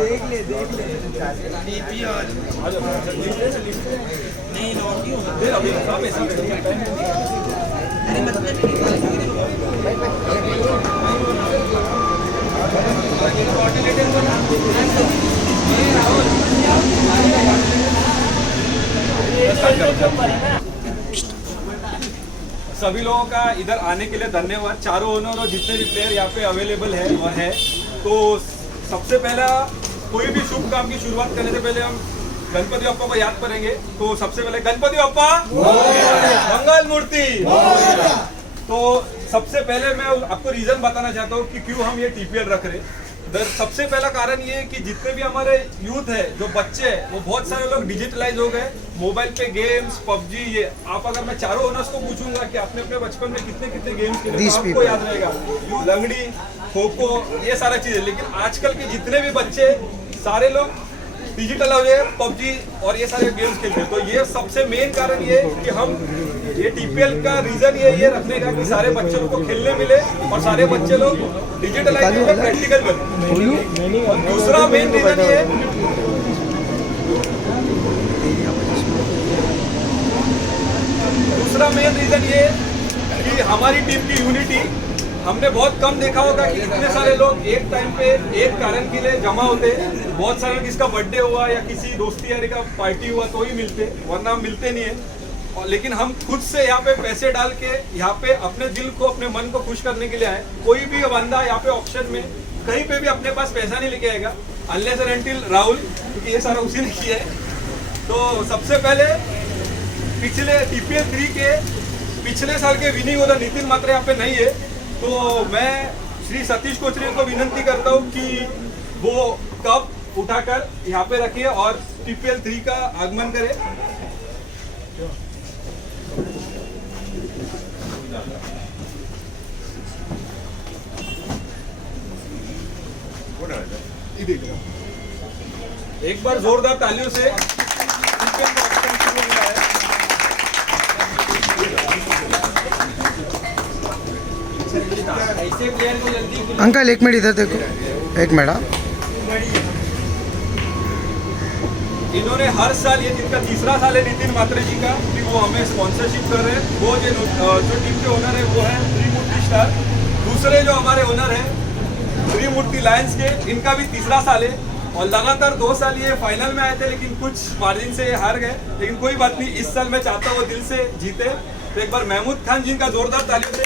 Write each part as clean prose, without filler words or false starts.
देख ले नहीं लौटी सभी लोगों का इधर आने के लिए धन्यवाद। चारों ओनर और जितने भी प्लेयर यहाँ पे अवेलेबल है और है, तो सबसे पहला कोई भी शुभ काम की शुरुआत करने से पहले हम गणपति बप्पा को याद करेंगे। तो सबसे पहले गणपति बप्पा मंगल मूर्ति। तो सबसे पहले मैं आपको रीजन बताना चाहता हूँ कि क्यों हम ये टीपीएल रख रहे। सबसे पहला कारण ये है कि जितने भी हमारे यूथ है, जो बच्चे हैं, वो बहुत सारे लोग डिजिटलाइज हो गए, मोबाइल पे गेम्स, पबजी। ये आप अगर मैं चारों ओनर्स को पूछूंगा कि आपने अपने बचपन में कितने कितने गेम्स खेले, तो आपको याद रहेगा लंगड़ी, खो खो, ये सारा चीजें। लेकिन आजकल के जितने भी बच्चे सारे लोग डिजिटल हो गए, पबजी और ये सारे गेम्स खेलते हैं। तो ये सबसे मेन कारण ये कि हम ये टीपीएल का रीजन ये रखने का कि सारे बच्चों को खेलने मिले और सारे बच्चे लोग डिजिटलाइज में प्रैक्टिकल बने। और दूसरा मेन रीजन ये कि हमारी टीम की यूनिटी। हमने बहुत कम देखा होगा कि इतने सारे लोग एक टाइम पे एक कारण के लिए जमा होते। बहुत सारे किसका बर्थडे हुआ या किसी दोस्ती यारी का पार्टी हुआ तो ही मिलते, वरना मिलते नहीं है। और लेकिन हम खुद से यहाँ पे पैसे डाल के यहाँ पे अपने दिल को, अपने मन को खुश करने के लिए आए। कोई भी बंदा यहाँ पे ऑप्शन में कहीं पे भी अपने पास पैसा नहीं लेके आएगा, अनलेस एंड अनटिल राहुल, क्योंकि ये सारा उसी ने किया है। तो सबसे पहले पिछले टीपीएल 3 के पिछले साल के विनिंग ओनर नितिन मात्रे यहाँ पे नहीं है, तो मैं श्री सतीश कोचरे को विनंती करता हूँ कि वो कप उठाकर यहाँ पे रखिए और टीपीएल 3 का आगमन करे। एक बार जोरदार तालियों से अंकल एक मिनट इधर देखो, एक मिनट। इन्होंने हर साल, ये जिनका तीसरा साल है नितिन मात्रे जी का, कि वो हमें स्पॉन्सरशिप कर रहे हैं। वो जो टीम के ओनर है वो है त्रिमूर्ति स्टार। दूसरे जो हमारे ओनर है त्रिमूर्ति लायंस के, इनका भी तीसरा साल है और लगातार 2 साल ये फाइनल में आए थे, लेकिन कुछ मार्जिन से हार गए। लेकिन कोई बात नहीं, इस साल मैं चाहता हूँ वो दिल से जीते। तो एक बार महमूद खान जी का जोरदार तालियों से।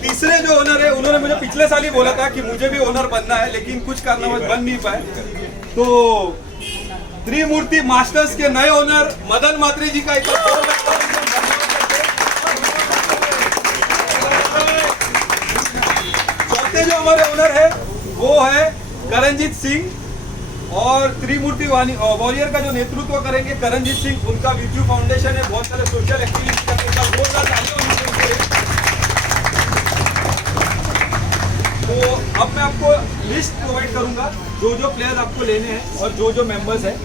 तीसरे जो ओनर है, उन्होंने मुझे पिछले साल ही बोला था कि मुझे भी ओनर बनना है, लेकिन कुछ कारणवश बन नहीं पाए। तो त्रिमूर्ति मास्टर्स के नए ओनर मदन मात्रे जी का एक चौथे जो हमारे ओनर है वो है करणजीत सिंह, और त्रिमूर्ति वॉरियर का जो नेतृत्व करेंगे करणजीत सिंह। उनका विजू फाउंडेशन है, बहुत सारे सोशल एक्टिविटीज करने का तो अब मैं आपको लिस्ट प्रोवाइड करूंगा जो जो प्लेयर्स आपको लेने हैं और जो जो मेंबर्स हैं।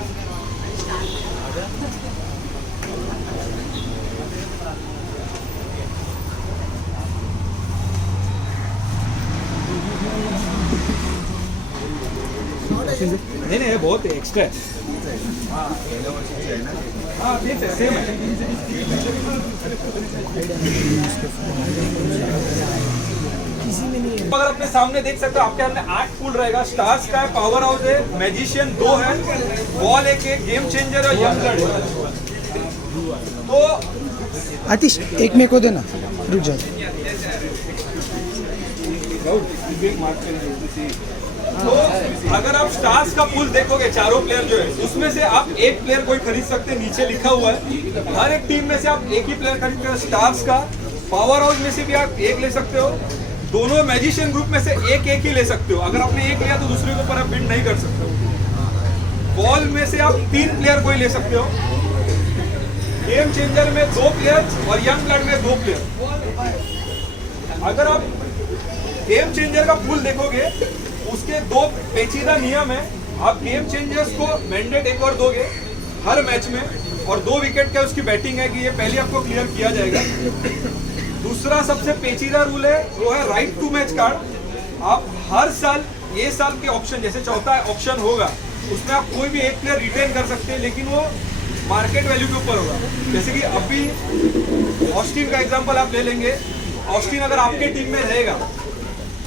नहीं बहुत एक्स्ट्रा है। हाँ ठीक है, सेम है। अगर अपने सामने देख सकते हो, आपके सामने 8 पूल रहेगा। स्टार्स का है, पावर हाउस है, मैजिशियन 2 है, बॉल एक गेम चेंजर और यंग ब्लड है। तो आतिश एक मेरे को देना, रुक जा। तो अगर आप स्टार्स का पूल देखोगे, चारों प्लेयर जो है उसमें से आप एक प्लेयर कोई खरीद सकते हैं, नीचे लिखा हुआ है। हर एक टीम में से आप एक ही प्लेयर खरीदते हो। स्टार्स का, पावर हाउस में से भी आप एक ले सकते हो। दोनों मैजिशियन ग्रुप में से एक ही ले सकते हो। अगर आपने एक लिया तो दूसरे के ऊपर आप बिड नहीं कर सकते हो। बॉल में से आप 3 प्लेयर कोई ले सकते हो। गेम चेंजर में 2 प्लेयर और यंग ब्लड में 2 प्लेयर। अगर आप गेम चेंजर का पूल देखोगे, उसके दो पेचीदा नियम है। आप गेम चेंजर्स को मैंडेट एक और दोगे हर मैच में, और 2 विकेट का उसकी बैटिंग है कि ये पहले आपको क्लियर किया जाएगा। दूसरा सबसे पेचीदा रूल है वो है राइट टू मैच कार्ड। आप हर साल, ये साल के ऑप्शन जैसे चौथा ऑप्शन होगा उसमें आप कोई भी एक प्लेयर रिटेन कर सकते हैं, लेकिन वो मार्केट वैल्यू के ऊपर होगा। जैसे कि अभी ऑस्टिन का एग्जांपल आप ले लेंगे। ऑस्टिन अगर आपके टीम में रहेगा,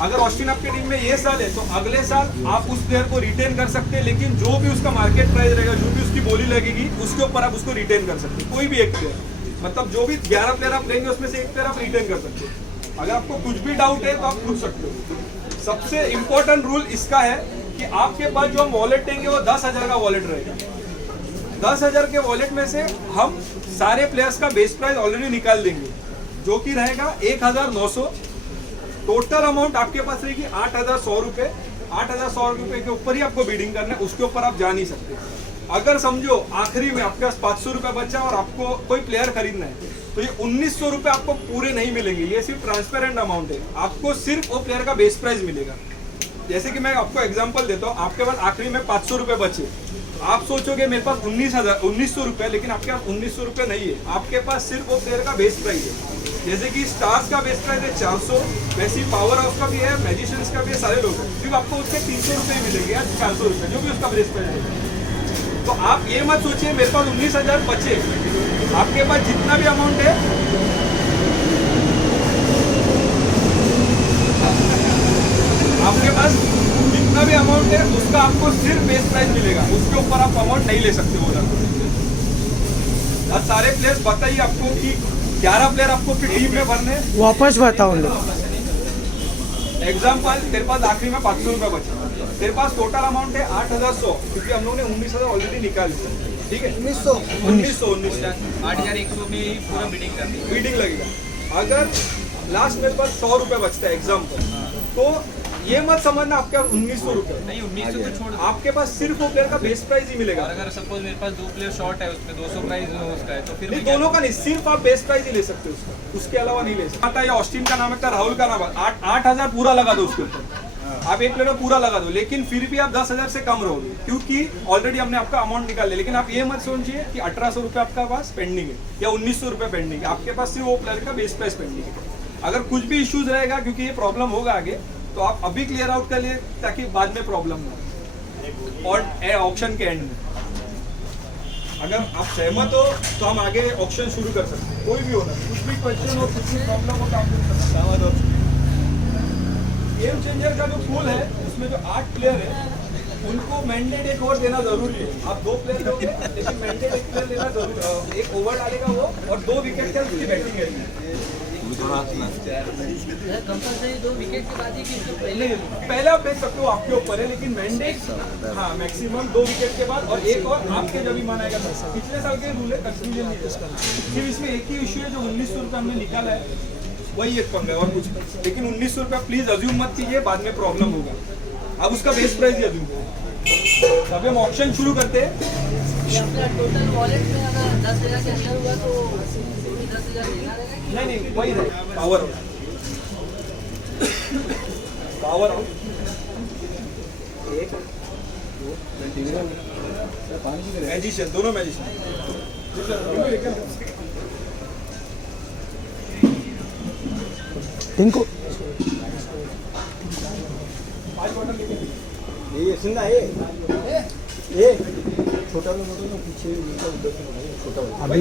अगर ऑस्टिन आपके टीम में ये साल है तो अगले साल आप उस प्लेयर को रिटेन कर सकते हैं, लेकिन जो भी उसका मार्केट प्राइस रहेगा, जो भी उसकी बोली लगेगी, उसके ऊपर आप उसको रिटेन कर सकते हैं। कोई भी एक प्लेयर, मतलब जो भी 11 प्लेयर आप लेंगे उसमें से एक प्लेयर आप रिटेन कर सकते हैं। अगर आपको कुछ भी डाउट है तो आप पूछ सकते हो। सबसे इंपॉर्टेंट रूल इसका है कि आपके पास जो हम वॉलेट देंगे वो 10,000 का वॉलेट रहेगा। 10,000 के वॉलेट में से हम सारे प्लेयर्स का बेस प्राइस ऑलरेडी निकाल देंगे, जो कि रहेगा 1,900। टोटल अमाउंट आपके पास रहेगी 8,100 रुपये। 8,100 रुपये के ऊपर ही आपको बीडिंग करना है, उसके ऊपर आप जा नहीं सकते। अगर समझो आखिरी में आपके पास 500 रुपये बचा और आपको कोई प्लेयर खरीदना है, तो ये 1,900 रुपये आपको पूरे नहीं मिलेंगे। ये सिर्फ ट्रांसपेरेंट अमाउंट है, आपको सिर्फ वो प्लेयर का बेस प्राइस मिलेगा। जैसे कि मैं आपको एग्जांपल देता हूँ, आपके पास आखिरी में 500 रुपये बचे, आप सोचोगे मेरे पास 1,900 रुपये, लेकिन आपके पास 1,900 रुपये नहीं है, आपके पास सिर्फ वो प्लेयर का बेस प्राइस है। जैसे कि स्टार्स का बेस प्राइस है 400, वैसे ही पावर हाउस का भी है, मैजिशियंस का भी है, सारे लोग सिर्फ आपको उसके 300 रुपये मिलेंगे या 400 रुपये, जो भी उसका बेस प्राइस है। तो आप ये मत सोचिए मेरे पास 19,000 बचे। आपके पास जितना भी अमाउंट है, आपके पास जितना भी अमाउंट है उसका आपको सिर्फ बेस प्राइस मिलेगा, उसके ऊपर आप अमाउंट नहीं ले सकते हो। अब सारे प्लेयर्स बताइए आपको कि 11 प्लेयर आपको टीम में भरने। वापस बताओ एग्जाम्पल, तेरे पास आखिरी में 500 रुपये बचा, तेरे पास टोटल अमाउंट है 8,100, क्योंकि हम लोगों ने 19,000 ऑलरेडी निकाल लिया, ठीक है। 19,100 8,100 में ही पूरा बीडिंग करनी है। बीडिंग लगेगा। अगर लास्ट मेरे पास 100 रुपये बचता है एग्जाम्पल, तो ये मत समझना आपके पास 1,900 रुपये नहीं, 1,900 तो छोड़ दो। आपके पास सिर्फ वो प्लेयर का बेस प्राइस ही मिलेगा। और अगर सपोज मेरे पास 2 प्लेयर शॉर्ट है, उसमें 200 प्राइस उसका है, तो फिर नहीं, मैं क्या दोनों का नहीं, सिर्फ आप बेस प्राइस ही ले सकते हो उसका, उसके अलावा नहीं ले सकते। आता है ऑस्टिन का नाम है, राहुल का नाम है, 8,000 पूरा लगा दो उसके ऊपर, आप एक प्लेयर पूरा लगा दो, लेकिन फिर भी आप 10,000 से कम रहोगे, क्योंकि ऑलरेडी हमने आपका अमाउंट निकाल लिया। लेकिन आप ये मत सोचिए कि 1,800 रुपये आपका पास पेंडिंग है या 1,900 रुपये पेंडिंग है, आपके पास सिर्फ वो प्लेयर का बेस प्राइस पेंडिंग है। अगर कुछ भी इश्यूज रहेगा, क्योंकि ये प्रॉब्लम होगा आगे, तो आप अभी क्लियर आउट कर लिए ताकि बाद में प्रॉब्लम ना हो। और ऑप्शन के एंड में अगर आप सहमत हो तो हम आगे ऑप्शन शुरू कर सकते हैं, कोई भी हो ना, कुछ भी क्वेश्चन हो, कुछ भी प्रॉब्लम हो तो आप पूछ सकते हैं। गेम चेंजर का जो पूल है उसमें जो 8 प्लेयर है उनको मैंडेट एक और देना जरूरी है। आप 2 प्लेयर दोगे, लेकिन मैंडेट एक प्लेयर देना जरूरी, एक ओवर डालेगा वो और 2 विकेट का उसकी बैटिंग है। कंपलसरी 2 विकेट के बाद ही कि पहले आप देख सकते हो, आपके ऊपर है, लेकिन मैंडेट हाँ मैक्सिमम 2 विकेट के बाद और एक और आपके जब ही माना जाएगा। पिछले साल के रूल है, कंफ्यूजन नहीं है। सिर्फ इसमें एक ही इश्यू है, जो 1,900 रुपये हमने निकाला है वही एक पंगा और कुछ नहीं। लेकिन 1,900 रुपये प्लीज अज्यूम मत कीजिए, बाद में प्रॉब्लम होगा। अब उसका बेस प्राइस ही अज्यूम है। अभी हम ऑप्शन शुरू करते हैं। टोटल वॉलेट में अगर 10,000 के अंदर हुआ तो 10,000 लेना रहेगा। नहीं वही रहेगा, पावर पावर एक मैजिशियन, दोनों मैजिशियन। टिंकू ये सुनना ये छोटा मोटा पीछे छोटा अभी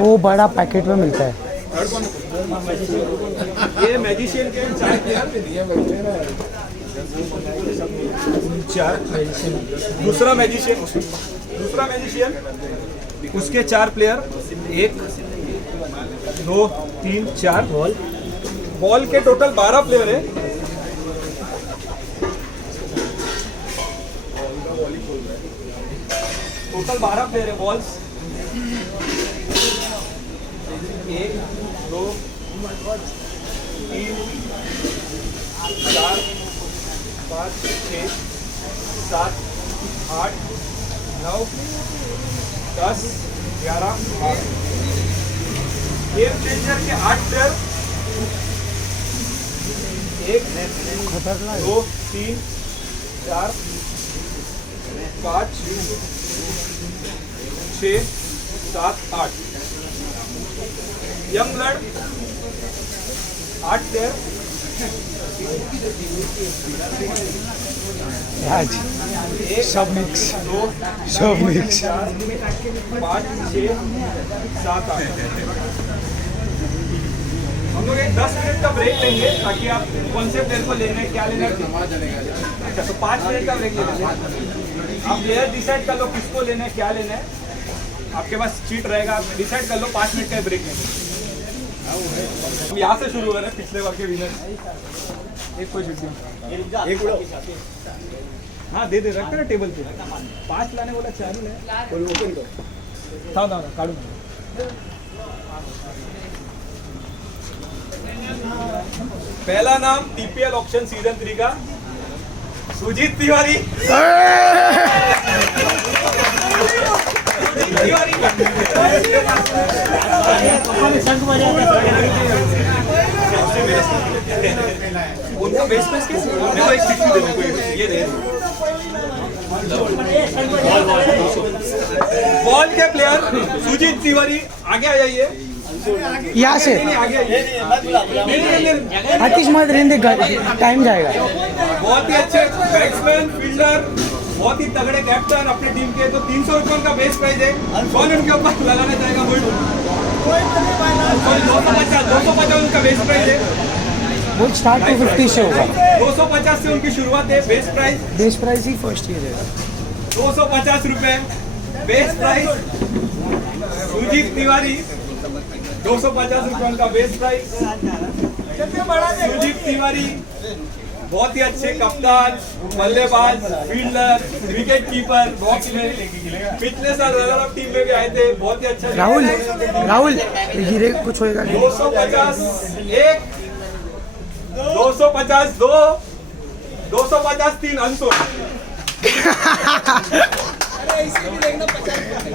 वो बड़ा पैकेट में मिलता है। ये मैजिशियन के 4 दूसरा मैजिशियन उसके 4 प्लेयर, 1 2 3 4 बॉल के टोटल 12 प्लेयर है। टोटल 12 प्लेयर है बॉल्स, 1 2 3 4 5 6 7 8 9 10 11 गेम चेंजर के 8 प्लेयर 1 2 3 4 5 6 7 8 यंग ब्लड 8 प्लेयर आज सब मिक्स 2 सब मिक्स 5 6 7 8 हम लोग एक 10 मिनट का ब्रेक लेंगे ताकि आप कौन से प्लेयर को लेना है क्या लेना है। अच्छा तो 5 मिनट का ब्रेक ले लेते हैं। आप प्लेयर डिसाइड कर लो किसको लेना है क्या लेना है। आपके पास चीट रहेगा, आप डिसाइड कर लो। 5 मिनट का ब्रेक लेंगे। हम यहाँ से शुरू करें पिछले बार के विनर। एक कोई चीट एक उड़ो हाँ दे रखते ना टेबल पे। 5 लाने बोला 4 ही है। कोई ओपन कर था काढू। पहला नाम टीपीएल ऑक्शन सीजन 3 का सुजीत तिवारी। उनका बेस्ट प्राइस कैसे? मेरे को एक चिट्ठी दे, मेरे को ये दे। बॉल के प्लेयर सुजीत तिवारी आगे आ जाइए। यहाँ से आगे आइए। आतिश मत रहने दे, टाइम जाएगा। बहुत ही अच्छे बैट्समैन फील्डर, बहुत ही तगड़े कैप्टन अपनी टीम के। तो 300 रुपये उनका बेस्ट प्राइस है। कौन उनके ऊपर लगाना चाहेगा? सॉरी 250 उनका बेस्ट प्राइस है। वो स्टार्ट 250 से होगा। 250 से उनकी शुरुआत है। बेस्ट प्राइस बेस्ट प्राइस ही फर्स्ट ईयर है। 250 रुपये बेस्ट प्राइस। सुजीत तिवारी 250 रुपये उनका बेस्ट प्राइस। सुजीत तिवारी बहुत ही अच्छे कप्तान, बल्लेबाज, फील्डर, विकेट कीपर, बॉक्स में पिछले साल रनर अप टीम में भी आए थे। बहुत ही अच्छा। राहुल गिरे कुछ होएगा नहीं। 250 1 250 2 250 3 अंशों।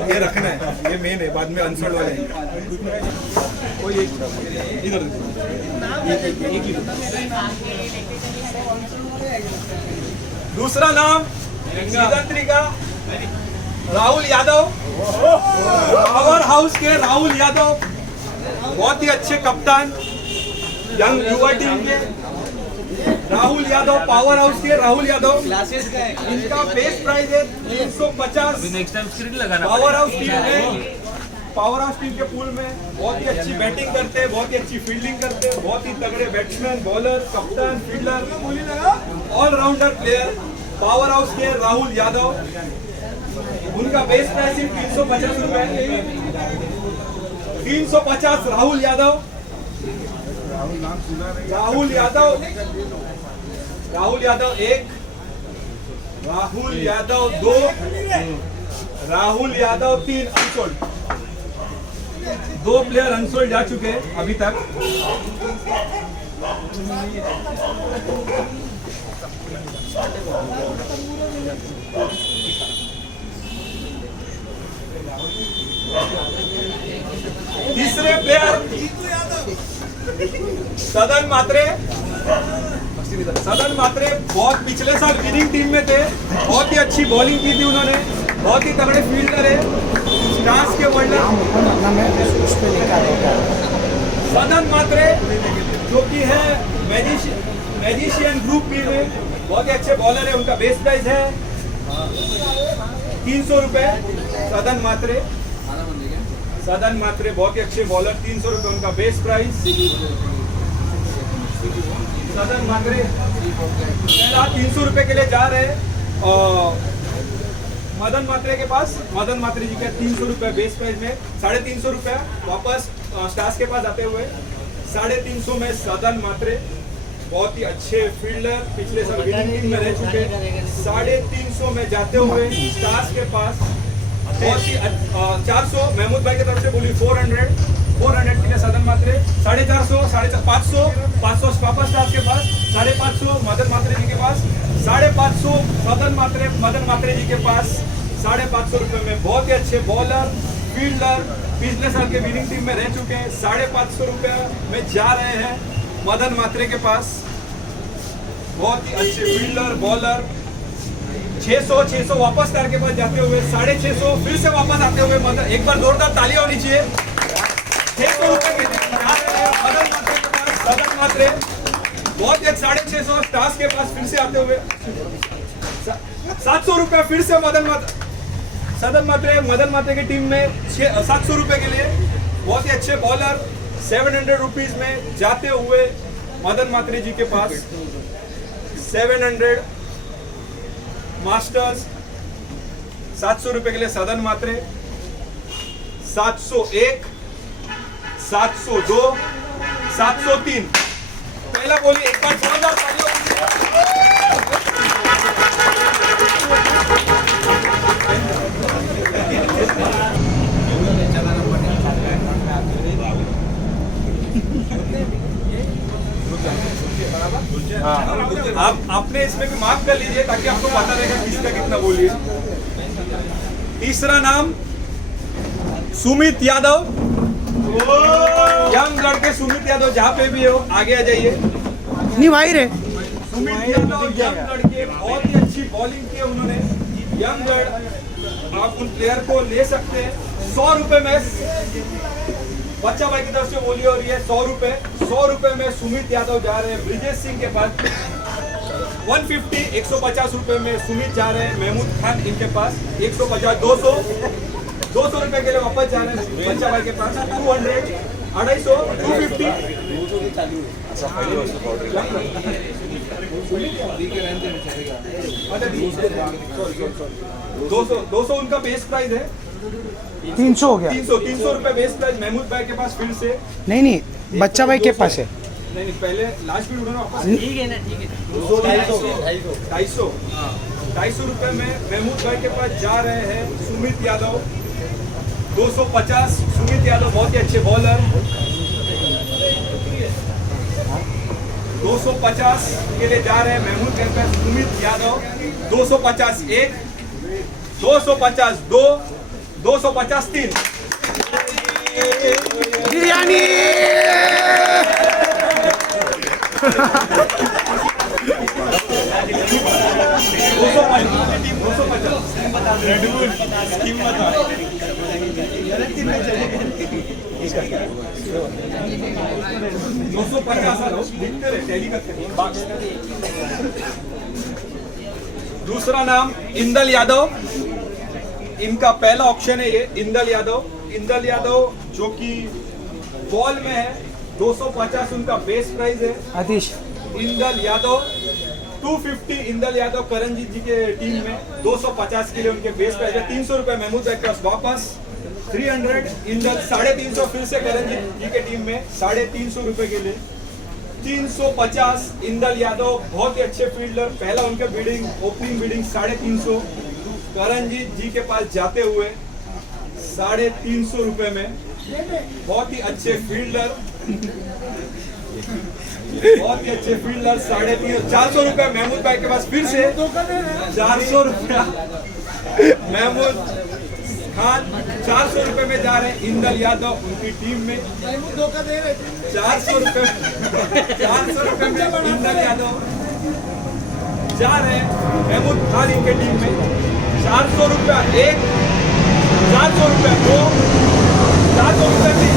ये रखना है, ये मेन है, बाद में अनसोल्ड वाले हैं। कोई एक इधर दूसरा नाम सीजन 3 का राहुल यादव। पावर हाउस के राहुल यादव बहुत ही अच्छे कप्तान, यंग युवा टीम के राहुल यादव। पावर हाउस के राहुल यादव। इनका बेस्ट प्राइस है 350। नेक्स्ट टाइम स्क्रीन लगाना। पावर हाउस टीम में, पावर हाउस टीम के पूल में बहुत ही अच्छी बैटिंग करते हैं, बहुत ही अच्छी फील्डिंग करते हैं, बहुत ही तगड़े बैट्समैन, बॉलर, कप्तान, fielder, allrounder player power house के राहुल यादव। उनका बेस्ट प्राइस 350 रुपए। 350 Rahul Yadav. Rahul Yadav 1, Rahul Yadav 2, Rahul Yadav 3 unsold. 2 player unsold जा चुके हैं अभी तक। तीसरे प्लेयर सदन मात्रे। सदन मात्रे बहुत पिछले साल विनिंग टीम में थे, बहुत ही अच्छी बॉलिंग की थी उन्होंने, बहुत ही तगड़े फील्डर है, स्टार्स के वर्ल्डर। सदन मात्रे जो कि है मैजिशियन ग्रुप बी में, बहुत ही अच्छे बॉलर है। उनका बेस्ट प्राइस है 300 रुपए। सदन मात्रे, सदन मात्रे बहुत ही अच्छे बॉलर, 300 रुपए उनका बेस्ट प्राइस। सदन मात्रे 300 रुपए के लिए जा रहे हैं। और मदन मात्रे के पास, मदन मात्रे जी का 300 रुपए बेस्ट प्राइस में, 350 रुपया वापस स्टार्स के पास आते हुए 350 में सदन मात्रे बहुत ही अच्छे फील्डर, पिछले साल विनिंग टीम में रह चुके। 350 में जाते हुए स्टार्स के पास बहुत ही 400 महमूद भाई की तरफ से बोली 400 के लिए सदन मात्रे। 450 500 पापा स्टार्स के पास, 550 मदन मात्रे जी के पास, 550 मदन मात्रे जी के पास। 550 रुपए में बहुत ही अच्छे बॉलर, फील्डर, पिछले साल के विनिंग टीम में रह चुके हैं। 550 रुपये में जा रहे हैं मदन मात्रे के पास, बहुत ही अच्छे फील्डर बॉलर। 600 वापस तार के पास जाते हुए 650, फिर से वापस आते हुए मदन, एक बार जोरदार तालियां होनी चाहिए। 600 रुपए के लिए मदन मात्रे के पास सदन मात्रे, बहुत ही 650 स्टार्स के पास फिर से आते हुए 700 रुपए फिर से सदन मात्रे की टीम में 700 रुपए के लिए बहुत ही अच्छे बॉलर 700 रुपीज में जाते हुए मदन मात्रे जी के पास 700 मास्टर्स। 700 रुपए के लिए सदन मात्रे, 701, 702, 703। पहला बोलिए एक बार जोरदार तालियों। आपने इसमें भी मार्क कर लीजिए ताकि आपको पता रहेगा किसका कितना बोलिए। तीसरा नाम सुमित यादव, यंग लड़के सुमित यादव, जहाँ पे भी हो आगे आ जाइए। नहीं भाई रे, सुमित यादव यंग लड़के, बहुत ही अच्छी बॉलिंग की उन्होंने। यंग लड़, आप उन प्लेयर को ले सकते हैं। 100 रुपए में बच्चा भाई की तरफ से बोली हो रही है 100 रुपए में सुमित यादव जा रहे हैं ब्रिजेश सिंह के पास। 150 रुपए में सुमित जा रहे हैं महमूद खान इनके पास। 150, 200 रुपए के लिए वापस जा रहे हैं बच्चा भाई के पास। 200, 250, 250। 200 उनका बेस प्राइस है। 300 हो गया। 300 रुपए बेस प्राइस महमूद भाई के पास फिर से। नहीं, बच्चा भाई के पास है। नहीं, पहले लास्ट भी उन्होंने वापस ठीक है ना, ठीक है। 250 रुपए में महमूद भाई के पास जा रहे हैं सुमित यादव। 250 सुमित यादव, बहुत ही अच्छे बॉलर। 250 के लिए जा रहे हैं महमूद के पास सुमित यादव। 250 1, 250 2, 250 3। बिरयानी। दूसरा नाम इंदल यादव, इनका पहला ऑप्शन है ये। इंदल यादव जो कि बॉल में है। 250 उनका बेस प्राइस है। आतिश इंदल यादव 250, इंदल यादव करणजीत जी के टीम में। 250 के लिए उनके बेस प्राइस है। 300 रुपए महमूद भाई के पास वापस। 300 इंदल, 350 फिर से करणजीत जी के टीम में। 350 रुपए के लिए 350 इंदल यादव, बहुत ही अच्छे फील्डर। पहला उनका बिडिंग, ओपनिंग बिडिंग 350 करणजीत जी के पास जाते हुए 350 रुपए में। बहुत ही अच्छे फील्डर, 350। 400 रुपए महमूद भाई के पास फिर से। 400 रुपया महमूद खान। 400 रुपए में जा रहे हैं इंदल यादव उनकी टीम में। 400 रुपए में इंदल यादव जा रहे हैं महमूद खान इनके टीम में। 400 रुपया 1, 400 रुपया 2, 400 रुपये 3।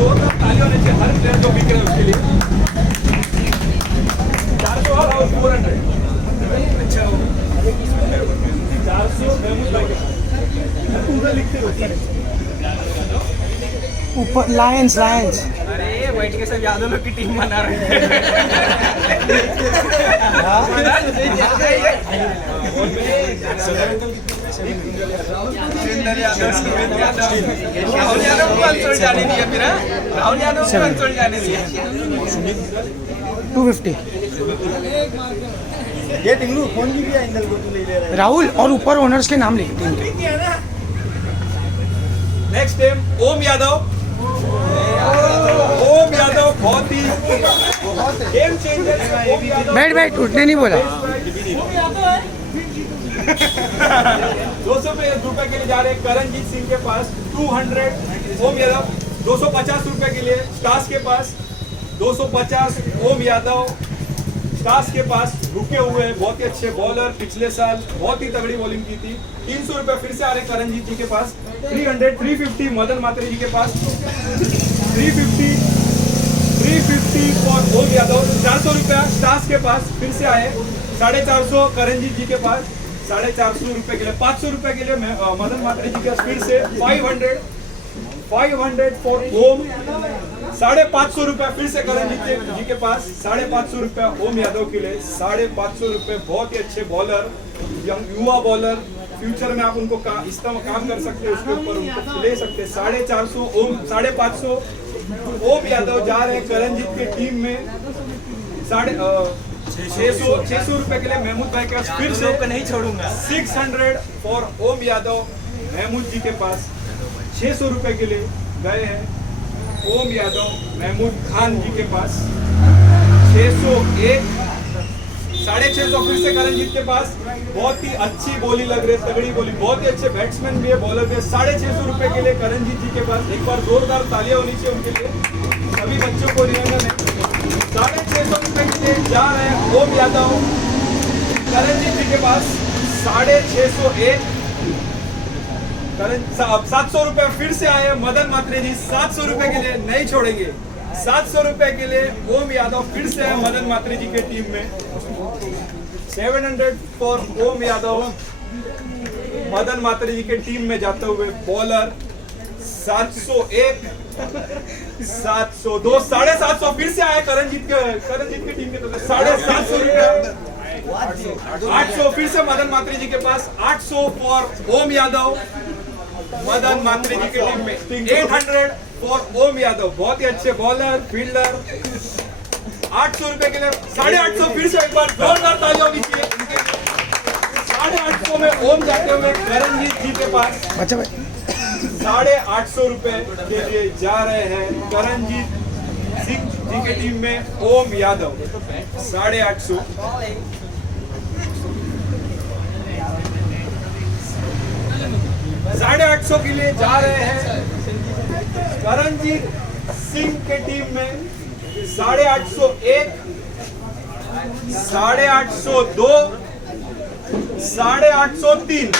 जोरदार तालियां होनी चाहिए हर प्लेयर जो बिक रहे हैं उसके लिए। 400 और 400। अच्छा, 400 पूरा लिखते हो। ऊपर लायंस। अरे बैठ के सब यादव लोग की टीम बना रहे हैं। राहुल यादव को कंसोल जाने दिया फिर। राहुल यादव को कंसोल जाने दिया। 250 ये टिंगलू फोन की भी इंदल को तू ले ले रहा है। राहुल और ऊपर ओनर्स के नाम लिख टीम के। नेक्स्ट टीम ओम यादव। बहुत ही गेम चेंजर। बैठ उठने नहीं बोला। 200 रुपए के लिए जा रहे हैं करणजीत सिंह के पास। 200 ओम यादव। 250 रुपए के लिए स्टार्स के पास 250 ओम यादव स्टार्स के पास रुके हुए हैं, बहुत ही अच्छे बॉलर, पिछले साल बहुत ही तगड़ी बॉलिंग की थी। 300 रुपए फिर से आ रहे करणजीत जी के पास। 350 मदन मात्रे जी के पास। 350 फॉर ओम यादव। 400 रुपया स्टार्स के पास फिर से आए। 450 करणजीत जी के पास। 450 रुपए के लिए 500 रुपए के लिए मदन मात्रे जी के पास फिर से 500 फॉर ओम। 550 रुपया फिर से करणजीत जी के पास। 550 रुपया ओम यादव के लिए। 550 रुपए, बहुत ही अच्छे बॉलर, युवा बॉलर, फ्यूचर में आप उनको काम कर सकते हैं, उसके ऊपर उनको ले सकते हैं। 450 ओम 550 ओम यादव जा रहे हैं करणजीत की टीम में। 600 रुपए के लिए महमूद भाई के पास फिर से नहीं छोड़ूंगा। 600 फॉर ओम यादव महमूद जी के पास। 600 रुपए के लिए गए हैं ओम यादव महमूद खान जी के पास। 601 650 फिर से करणजीत के पास। बहुत ही अच्छी बोली लग रही है, तगड़ी बोली, बहुत ही अच्छे बैट्समैन भी है, बॉलर भी है। 650 रुपए के लिए करणजीत जी के पास। एक बार जोरदार तालियां होनी चाहिए उनके लिए, सभी बच्चों को निवेदन है। 650 रुपए के लिए जा रहे हैं ओम यादव करणजीत जी के पास। 601 700 रुपए फिर से आए मदन मात्रे जी। 700 रुपए के लिए नहीं छोड़ेंगे। 700 रुपए के लिए ओम यादव फिर से आए मदन मात्रे जी के टीम में। 700 फॉर ओम यादव मदन मात्रे जी के टीम में जाते हुए बॉलर। 701 702 750 फिर से आए करणजीत की टीम के तरफ। 750 रुपए। 800 फिर से मदन मात्रे जी के पास। 800 फॉर ओम यादव मदन मात्रे जी की टीम में। 800 फॉर ओम यादव, बहुत ही अच्छे बॉलर, फील्डर। 800 रुपए के लिए 850 फिर से एक बार जोरदार तालियां होनी चाहिए उनके लिए। 850 में ओम जाते हुए करणजीत जी के पास। 850 रुपए के लिए जा रहे हैं करणजीत सिंह जी की टीम में ओम यादव। 850 850 के लिए जा रहे हैं करणजीत सिंह के टीम में। 851 802 803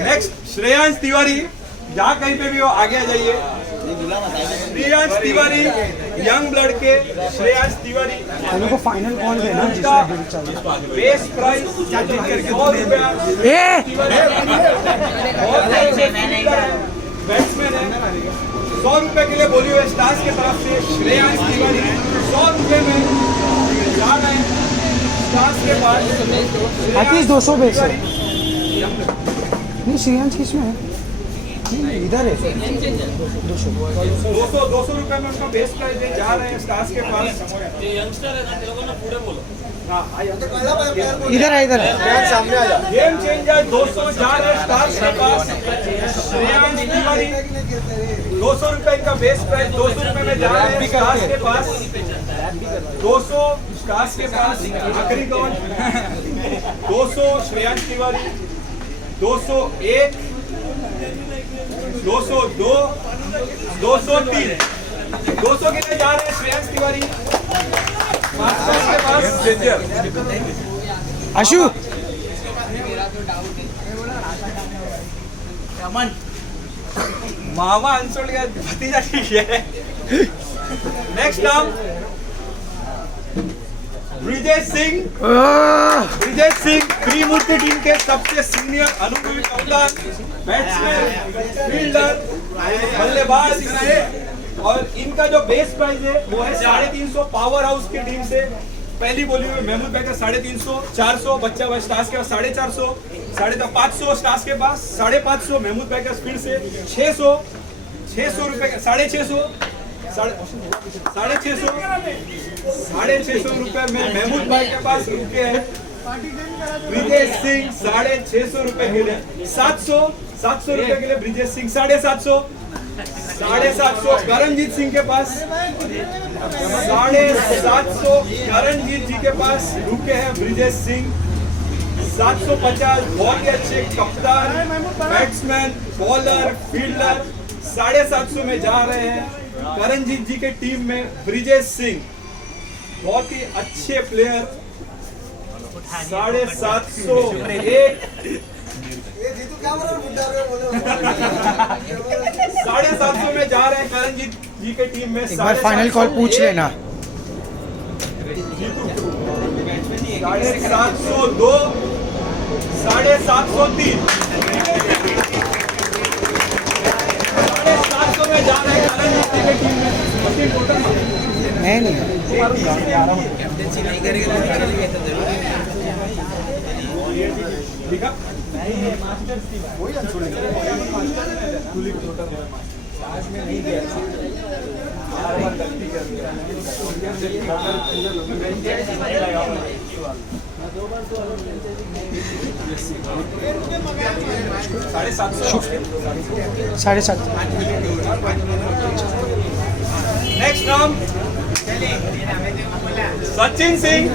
नेक्स्ट श्रेयांश तिवारी, जहाँ कहीं पे भी हो आगे आ जाइए। श्रेयांश तिवारी, यंग ब्लड के श्रेयांश तिवारी। को फाइनल कॉल देना जिसका बेस प्राइस 100 रुपया। बैट्समैन है। 100 रुपए के लिए बोली हुई स्टार्स की तरफ से श्रेयांश तिवारी 100 रुपए में जा रहे हैं स्टार्स के पास। 200 बेस है। नहीं श्रेयांश किसमें है? इधर है। 200 रुपए में उनका बेस प्राइस है, जा रहे हैं स्टार्स के पास। इधर है, इधर है। गेम चेंजर 200 जा रहे हैं स्टार्स के पास। श्रेयांश तिवारी 200 रुपए का बेस प्राइस, 200 रुपए में जा रहे हैं स्टार्स के पास। 200 स्टार्स के पास। आखिरी कौन? 200 श्रेयांश तिवारी। 201 202 203 200 के लिए जा रहे हैं श्रेयांश तिवारी। 500 के पास आशु मामा अंशोल का भतीजा ठीक है। नेक्स्ट नाम ब्रिजेश सिंह त्रिमूर्ति टीम के सबसे सीनियर अनुभवी कप्तान, बैट्समैन, फील्डर, बल्लेबाज। और इनका जो बेस प्राइस है वो है 350 पावर हाउस की टीम से। पहली बोली हुई महमूद भाई का 350, 400 बच्चा भाई स्टार्स के पास 450, 550 स्टार्स के पास 550 महमूद भाई का स्पीड से 600 रुपए का 650 ₹650 में महमूद भाई के पास रुके हैं ब्रिजेश सिंह ₹650 के लिए 700 रुपए के लिए ब्रिजेश सिंह 750 करमजीत सिंह के पास 750 करमजीत जी के पास रुके हैं ब्रिजेश सिंह 750 बहुत ही अच्छे कप्तान बैट्समैन बॉलर फील्डर 750 में जा रहे हैं करमजीत जी के टीम में ब्रिजेश सिंह बहुत ही अच्छे प्लेयर 750 एक 750 में जा रहे हैं करमजीत जी के टीम में एक बार फाइनल कॉल पूछ लेना 702 703 750 में जा रहे हैं करमजीत जी के टीम में नहीं ठीक है साढ़े सात नेक्स्ट नाम सचिन सिंह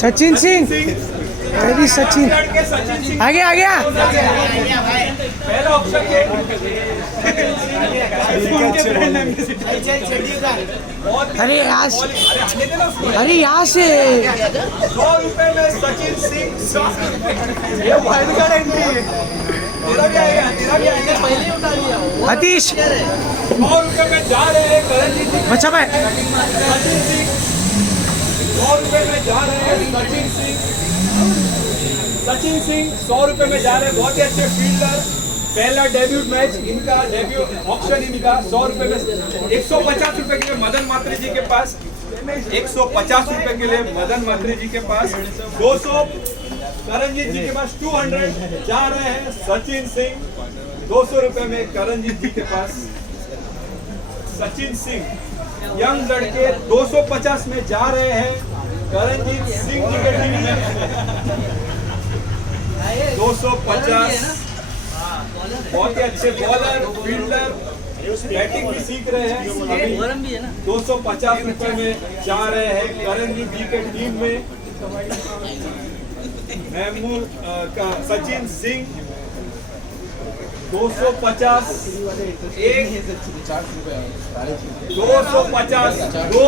सचिन सिंह अरे सचिन के सचिन सिंह आ गया पहला ऑप्शन ये अरे यहाँ से 100 रुपए में सचिन सिंह ये वाइल्ड कार्ड एंट्री है तेरा भी आएगा पहले ही उठा लिया अतीश 100 रुपए में जा रहे हैं करमजीत सिंह बच्चा भाई सचिन सिंह 100 रुपए में जा रहे हैं सचिन सिंह 100 रुपए में जा रहे हैं बहुत ही अच्छे फील्डर पहला डेब्यूट मैच इनका डेब्यू ऑप्शन इनका 100 रुपए में 150 रुपए के लिए मदन मात्रे जी के पास 150 रुपए के लिए मदन मात्रे जी के पास 200 करमजीत जी के पास 200 जा रहे हैं सचिन सिंह 200 रुपए में करमजीत जी के पास सचिन सिंह यंग लड़के 250 में जा रहे हैं करमजीत सिंह जी के टीम में 250 बहुत ही अच्छे बॉलर फील्डर बैटिंग भी सीख रहे हैं अभी 250 रुपए में जा रहे हैं करमजीत जी के टीम में महमूद का सचिन सिंह 250 एक 250 दो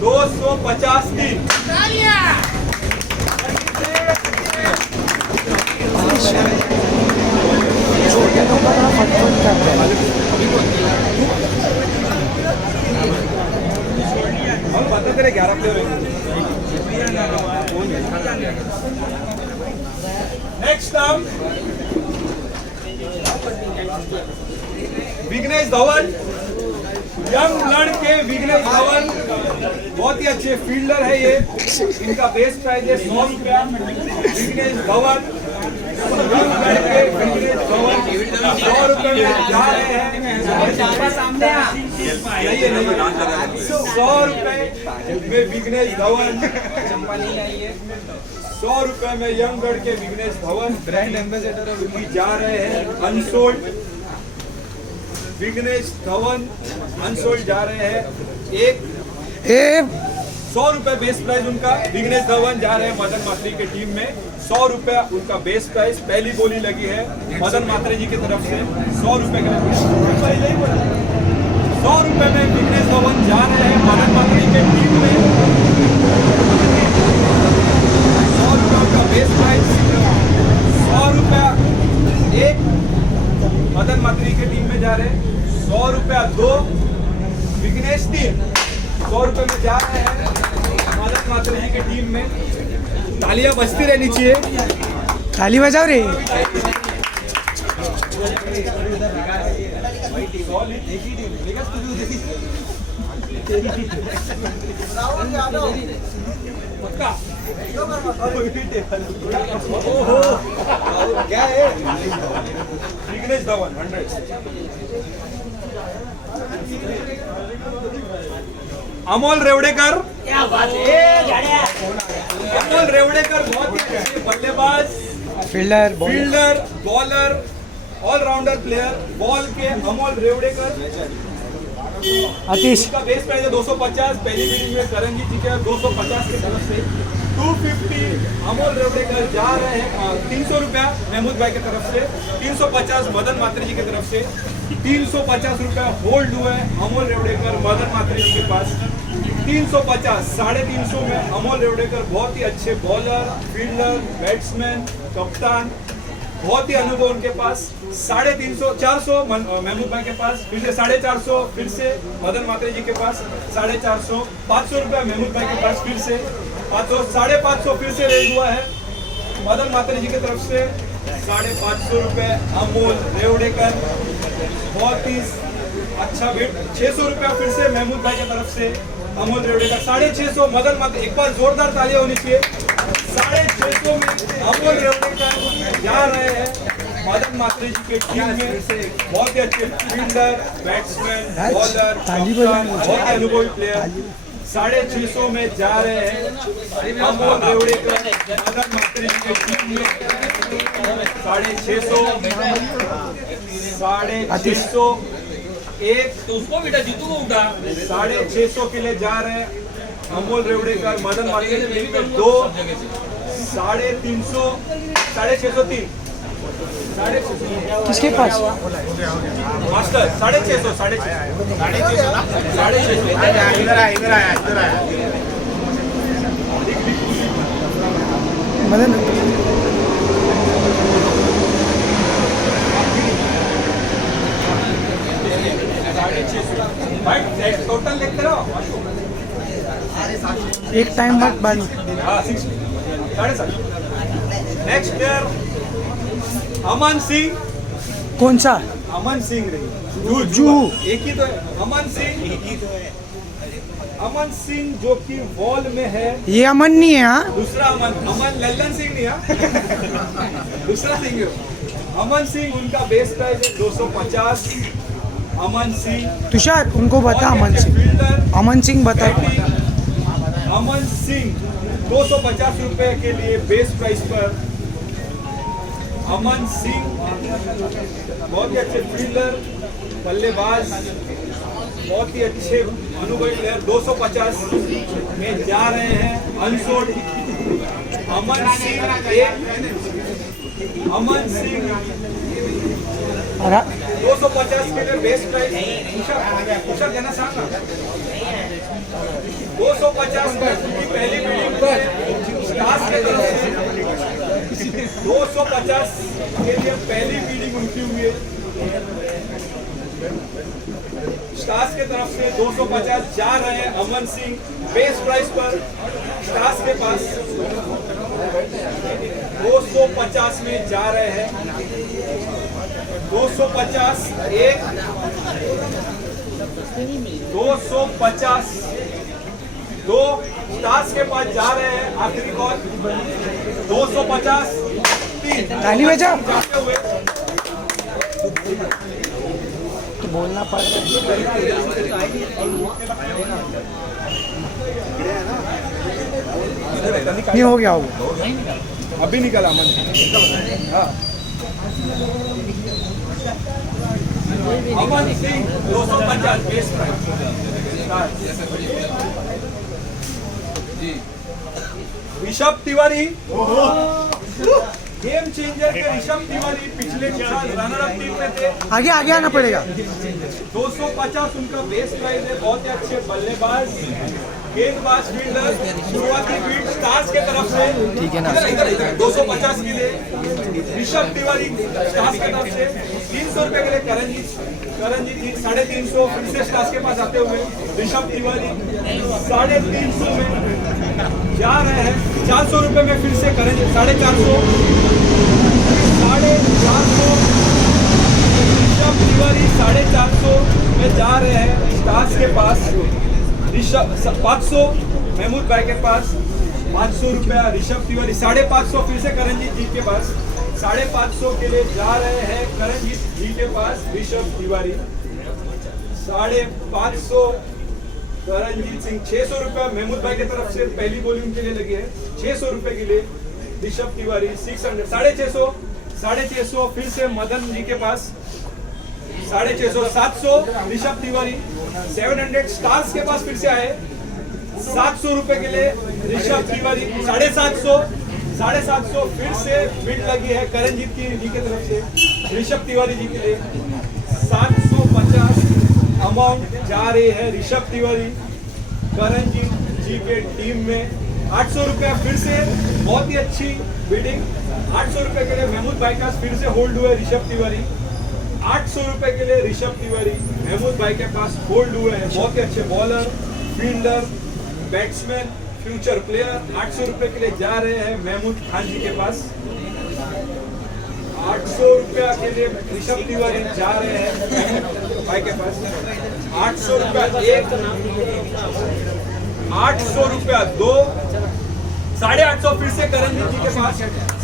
250 तीन हम बताते रहे 11 प्लेयर नेक्स्ट नाम विघ्नेश धवन यंग लड़के विघ्नेश धवन बहुत ही अच्छे फील्डर है ये इनका बेस प्राइस है 100 रुपया विघ्नेश धवन यंग लड़के विघ्नेश धवन 100 रुपए में जा रहे हैं 100 रुपए में विघ्नेश धवन 100 रुपए में यंग लड़के विघ्नेश धवन ब्रांड एम्बेसडर जा रहे हैं अनसोल्ड विघ्नेश धवन अनसोल्ड जा रहे हैं एक 100 रुपए बेस प्राइस उनका विघ्नेश धवन जा रहे हैं मदन मात्रे की टीम में 100 रुपया उनका बेस प्राइस पहली बोली लगी है मदन मात्रे जी की तरफ से 100 रुपए का 100 रुपए में विघ्नेश धवन जा रहे हैं मदन मात्रे की टीम में 100 रुपया उनका बेस प्राइस 100 रुपया एक मदन मात्रे की टीम में जा रहे हैं 100 रुपया दो विघ्नेश तीन 100 रुपए में जा रहे हैं मदन मात्रे जी की टीम में तालियां बजती रहनी चाहिए ताली बजाओ रे पक्का ओहो क्या है विघ्नेश धवन 100 अमोल रेवड़ेकर। अमोल रेवड़ेकर बहुत ही अच्छे बल्लेबाज, fielder fielder, bowler, allrounder player, ball के अमोल रेवड़ेकर। आतिश इसका बेस प्राइस है 250। पहली बिडिंग में करणजीत जी के 250 की तरफ से 250 अमोल रेवड़ेकर जा रहे हैं। 300 रुपया महमूद भाई की तरफ से, 350 मदन मात्री जी की तरफ से, 350 रुपया होल्ड हुआ है अमोल रेवड़ेकर मदन मात्री जी के पास। 350, 350 में अमोल रेवड़ेकर बहुत ही अच्छे बॉलर, फील्डर, बैट्समैन, कप्तान, बहुत ही अनुभव उनके पास। 350, 400 महमूद भाई के पास, फिर से 450, फिर से मदन मात्री जी के पास 450, 500 रुपया महमूद भाई के पास, फिर से 500, 550 फिर से रेज हुआ है मदन मात्री जी की तरफ से। 550 रुपये अमोल रेवड़ेकर, बहुत ही अच्छा बिट। 600 रुपया फिर से महमूद भाई की तरफ से अमोल रेवड़ेकर। 650 मदन मात्री, एक बार जोरदार तालियां होनी चाहिए। 650 में अमोल रेवड़ेकर जा रहे हैं मदन मात्री जी के टीम में। बहुत ही अच्छे फील्डर, बैट्समैन, बॉलर, कप्तान, बहुत ही अनुभवी प्लेयर। 650 में जा रहे हैं अमोल रेवड़ेकर मदन मात्री जी के टीम में। 650, 650 एक तो उसको बेटा जीतू को उठा। 650 के लिए जा रहे हैं अमोल रेवड़ेकर मदन मात्री जी के 2, 350, 650, 3 किसके पास? मास्टर 650, 650 इधर आया मदन टोटल देखते रहो। एक टाइम बाद हाँ 7.5। Next player Aman Singh. कौन सा? अमन सिंह रही जूहू। एक ही तो है अमन सिंह। अमन सिंह जो कि बॉल में है। ये अमन नहीं है। हाँ दूसरा अमन लल्लन सिंह नहीं है। दूसरा सिंह है। अमन सिंह, उनका बेस प्राइस है 250। अमन सिंह, तुषार उनको बता। अमन सिंह बता। अमन सिंह 250 रुपए के लिए बेस प्राइस पर। अमन सिंह बहुत ही अच्छे फील्डर, बल्लेबाज, बहुत ही अच्छे अनुभवी प्लेयर। 250 में जा रहे हैं अनसोल्ड अमन सिंह। अमन सिंह 250 के लिए बेस्ट प्राइस। कुशल देना सांगा 250 की पहली बिडिंग पर स्टार्स के तरफ से 250 के लिए पहली बिडिंग उनकी हुई है। स्टार्स के तरफ से 250 जा रहे हैं अमन सिंह बेस प्राइस पर स्टार्स के पास। 250 में जा रहे हैं 250 एक 250 दो स्टार्स के पास जा रहे हैं आखिरी कॉल 250 3 ताली बजा जाते हुए तो बोलना पड़ता नहीं हो गया होगा अभी निकला अमन। हाँ Aman Singh 250 base price. Rishabh Tiwari game changer के ऋषभ तिवारी पिछले साल रनर अप टीम में थे। आगे आगे आना पड़ेगा। 250 उनका बेस प्राइस है। बहुत ही अच्छे बल्लेबाज, गेंदबाज, फील्डर। शुरुआती बीट स्टार्स के तरफ से ठीक है ना। इधर 250 के लिए ऋषभ तिवारी स्टार्स की तरफ से। 300 रुपए के लिए करणजीत 350 फिर से स्टार्स के पास आते हुए ऋषभ तिवारी 350 में जा रहे हैं। 400 रुपए में फिर से करणजीत 450 ऋषभ तिवारी 450 में जा रहे हैं स्टार्स के पास। ऋषभ 500 महमूद भाई के पास 500 रुपया ऋषभ तिवारी 550 फिर से करणजीत जी के पास 550 के लिए जा रहे हैं करणजीत जी के पास ऋषभ तिवारी 550 करणजीत सिंह 600 रुपया महमूद भाई की तरफ से पहली बॉलिंग के लिए लगी है। 600 रुपए के लिए ऋषभ तिवारी 600 650 फिर से मदन जी के पास 650 700 ऋषभ तिवारी 700 स्टार्स के पास फिर से आए 700 रुपए के लिए ऋषभ तिवारी 750 फिर से बिड लगी है करणजीत जी की तरफ से ऋषभ तिवारी जी के लिए 750 अमाउंट जा रही है ऋषभ तिवारी करणजीत जी के टीम में। 800 रुपया फिर से बहुत ही अच्छी बिडिंग 800 रुपए के लिए महमूद भाई का फिर से होल्ड हुआ है ऋषभ तिवारी 800 रुपए के लिए ऋषभ तिवारी महमूद भाई के पास होल्ड हुए हैं। बहुत ही अच्छे bowler fielder batsman future player 800 रुपए के लिए जा रहे हैं महमूद खान जी के पास। 800 रुपया के लिए ऋषभ तिवारी जा रहे हैं महमूद भाई के पास। 800 रुपया एक 800 रुपया दो 850 फिर से करणजीत जी के पास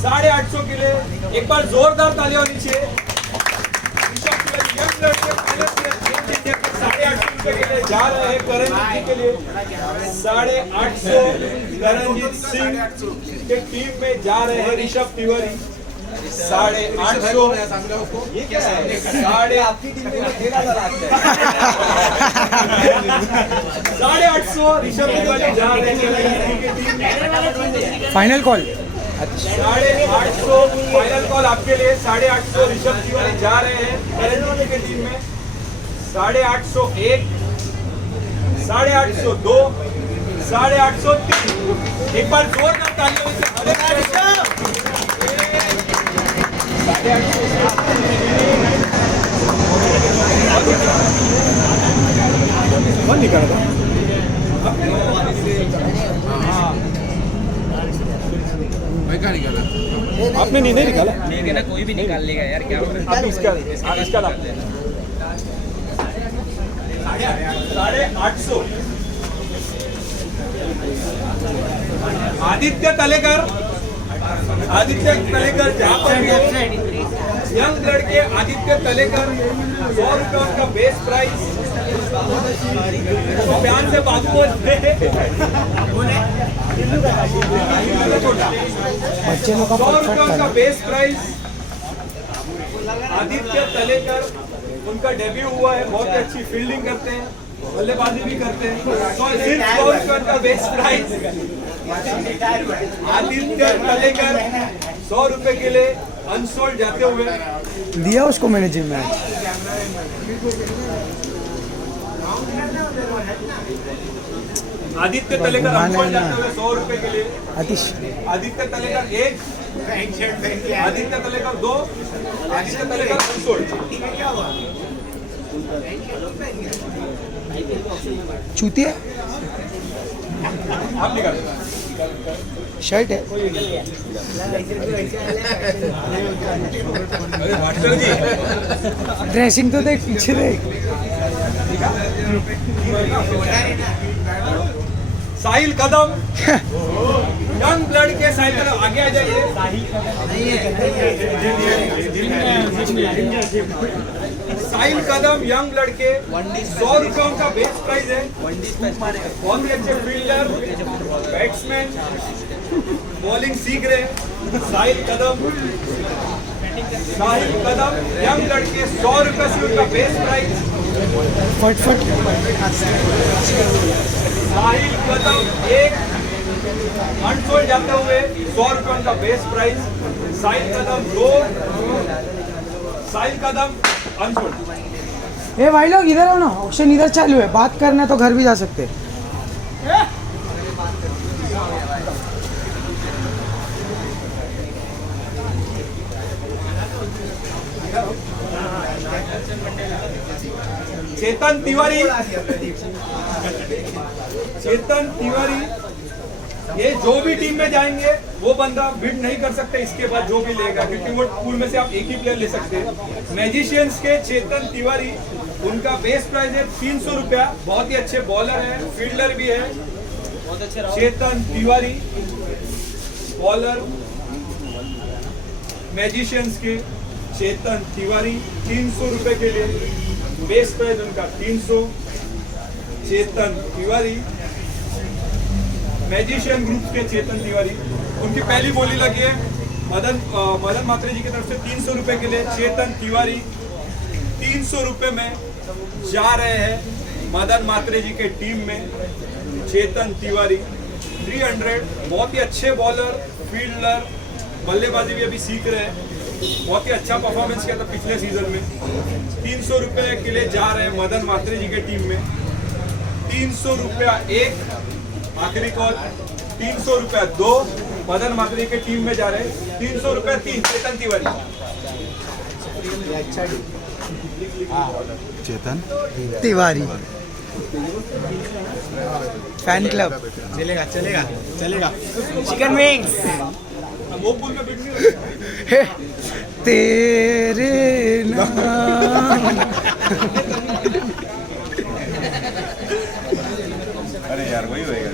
850 के लिए एक बार जोरदार तालियां होनी चाहिए। ऋषभ तिवारी यंग लड़के पहले से 850 रुपए के लिए जा रहे हैं करणजीत जी के लिए 850 करणजीत सिंह के टीम में जा रहे हैं ऋषभ तिवारी 850 ये क्या है आपकी टीम में खेला था 850 ऋषभ तिवारी जा रहे हैं फाइनल कॉल 850 फाइनल कॉल आपके लिए 850 ऋषभ तिवारी जा रहे हैं करणजीत की टीम में 850 850 2 850 3 एक बार जोरदार तालियों से कौन निकाला था? आपने नहीं निकाला मेरे ना कोई भी निकाल लेगा यार क्या आप इसका आदित्य तलेकर जहाँ पर यंग लड़के आदित्य तलेकर 100 रुपये उनका बेस प्राइस बयान से बाबू बोलते बच्चे लोग 100 रुपये उनका बेस प्राइस आदित्य तलेकर उनका डेब्यू हुआ है। बहुत अच्छी फील्डिंग करते हैं बल्लेबाजी भी करते हैं। सिर्फ 100 रुपये उनका बेस प्राइस आदित्य तलेकर 100 रुपए के लिए अनसोल्ड जाते हुए दिया उसको मैंने जिम में आदित्य तलेकर अनसोल्ड जाते हुए 100 रुपए के लिए आतिश आदित्य तलेकर 1 आदित्य तलेकर 2 आदित्य तलेकर अनसोल्ड चूतिया आप निकाल शर्ट है ड्रेसिंग तो देख पीछे देख साहिल कदम यंग ब्लड के साहिल कदम आगे आ जाइए साहिल कदम यंग ब्लड के 100 रुपये उनका बेस प्राइस है। बहुत ही अच्छे फील्डर बैट्समैन बॉलिंग सीख रहे हैं साहिल कदम यंग लड़के 100 रुपये से उनका बेस प्राइस। फट साहिल कदम एक अनसोल्ड जाते हुए 100 रुपये उनका बेस प्राइस। साहिल कदम 2 साहिल कदम अनसोल्ड। ए भाई लोग इधर आओ ना ऑक्शन इधर चालू है बात करना तो घर भी जा सकते चेतन तिवारी ये जो भी टीम में जाएंगे वो बंदा बिड नहीं कर सकते इसके बाद जो भी लेगा क्योंकि वो पूल में से आप एक ही प्लेयर ले सकते हैं। मैजिशियंस के चेतन तिवारी उनका बेस प्राइस है 300 रुपया। बहुत ही अच्छे बॉलर हैं फील्डर भी है चेतन तिवारी बॉलर मैजिशियंस के चेतन तिवारी 300 रुपए के लिए बेस प्राइस उनका 300। चेतन तिवारी, मैजिशियन ग्रुप के चेतन तिवारी, उनकी पहली बोली लगी है मदन मात्रे जी की तरफ से 300 रुपए के लिए चेतन तिवारी 300 रुपए में जा रहे हैं मदन मात्रे जी के टीम में। चेतन तिवारी 300, बहुत ही अच्छे बॉलर, फील्डर, बल्लेबाजी भी अभी सीख रहे हैं, बहुत ही अच्छा परफॉर्मेंस किया था पिछले सीजन में। 300 रुपए के लिए जा रहे हैं मदन मात्रे जी के टीम में। 300 रुपया एक, आखिरी कॉल 300 रुपया 2 मदन मात्रे के टीम में जा रहे हैं। 300 रुपया 3 चेतन तिवारी। चेतन तिवारी फैन क्लब। चलेगा चलेगा चलेगा। Chicken wings. वो पुल में बिक नहीं हे तेरे नाम। अरे यार वही होएगा।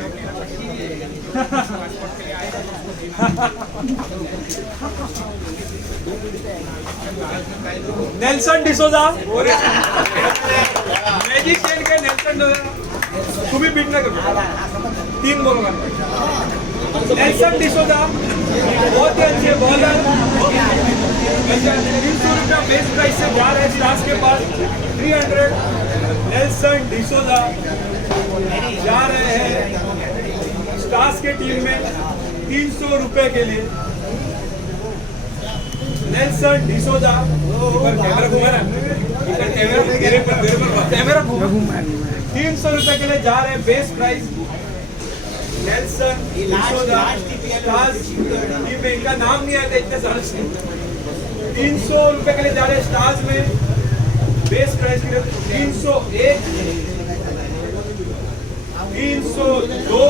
नेल्सन डिसोजा, मैजिशियन के नेल्सन डिसोजा, तुम्ही बीट ना करो, 3 बोलूंगा। नेल्सन डिसोजा बहुत ही अच्छे बॉलर, 300 रुपया बेस प्राइस से जा रहे हैं स्टार्स के पास। 300 नेल्सन डिसोजा जा रहे हैं स्टार्स के टीम में 300 रुपए के लिए। नेल्सन डिसोजा, कैमरा घुमा रहा है, कैमरा घुमा, 300 रुपए के लिए जा रहे हैं base price. Nelson D'Souza stars team में, इनका नाम नहीं आता इतने साल से। 300 रुपए के लिए जा रहे हैं स्टार्स में बेस प्राइस के लिए। 301, 302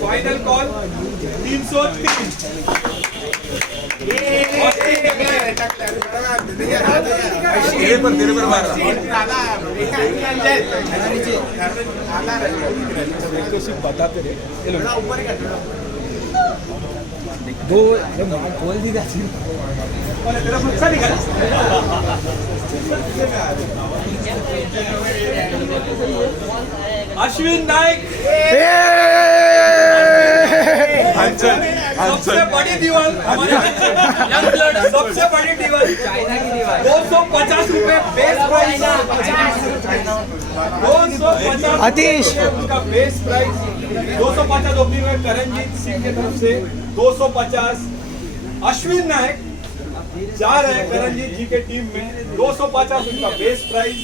फाइनल कॉल, 303। तेरे पर मार बताते रहे दो बोल दी तेरा बच्चा निकल। अश्विन नाइक, सबसे बड़ी दीवार हमारे यंग ब्लड, सबसे बड़ी दीवार, 250 रुपए बेस प्राइस, 250 आतिश उनका बेस प्राइस। 250 ओपनिंग में करणजीत सिंह की तरफ से 250। अश्विन नायक जा रहे हैं करणजीत जी के टीम में, 250 उनका बेस प्राइस।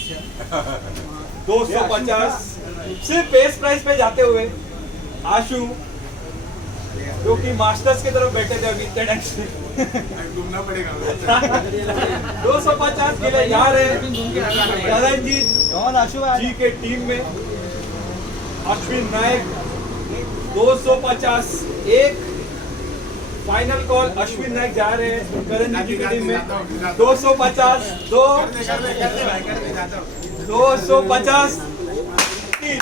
250 सिर्फ बेस प्राइस पे जाते हुए आशु, जो कि मास्टर्स की तरफ बैठे थे अभी इतने टाइम से, घूमना पड़ेगा। 250 के लिए जा रहे हैं करणजीत जी के टीम में। अश्विन नायक 250 एक, फाइनल कॉल अश्विन नायक जा रहे हैं करणजीत जी की टीम में। 250 2, 250 3,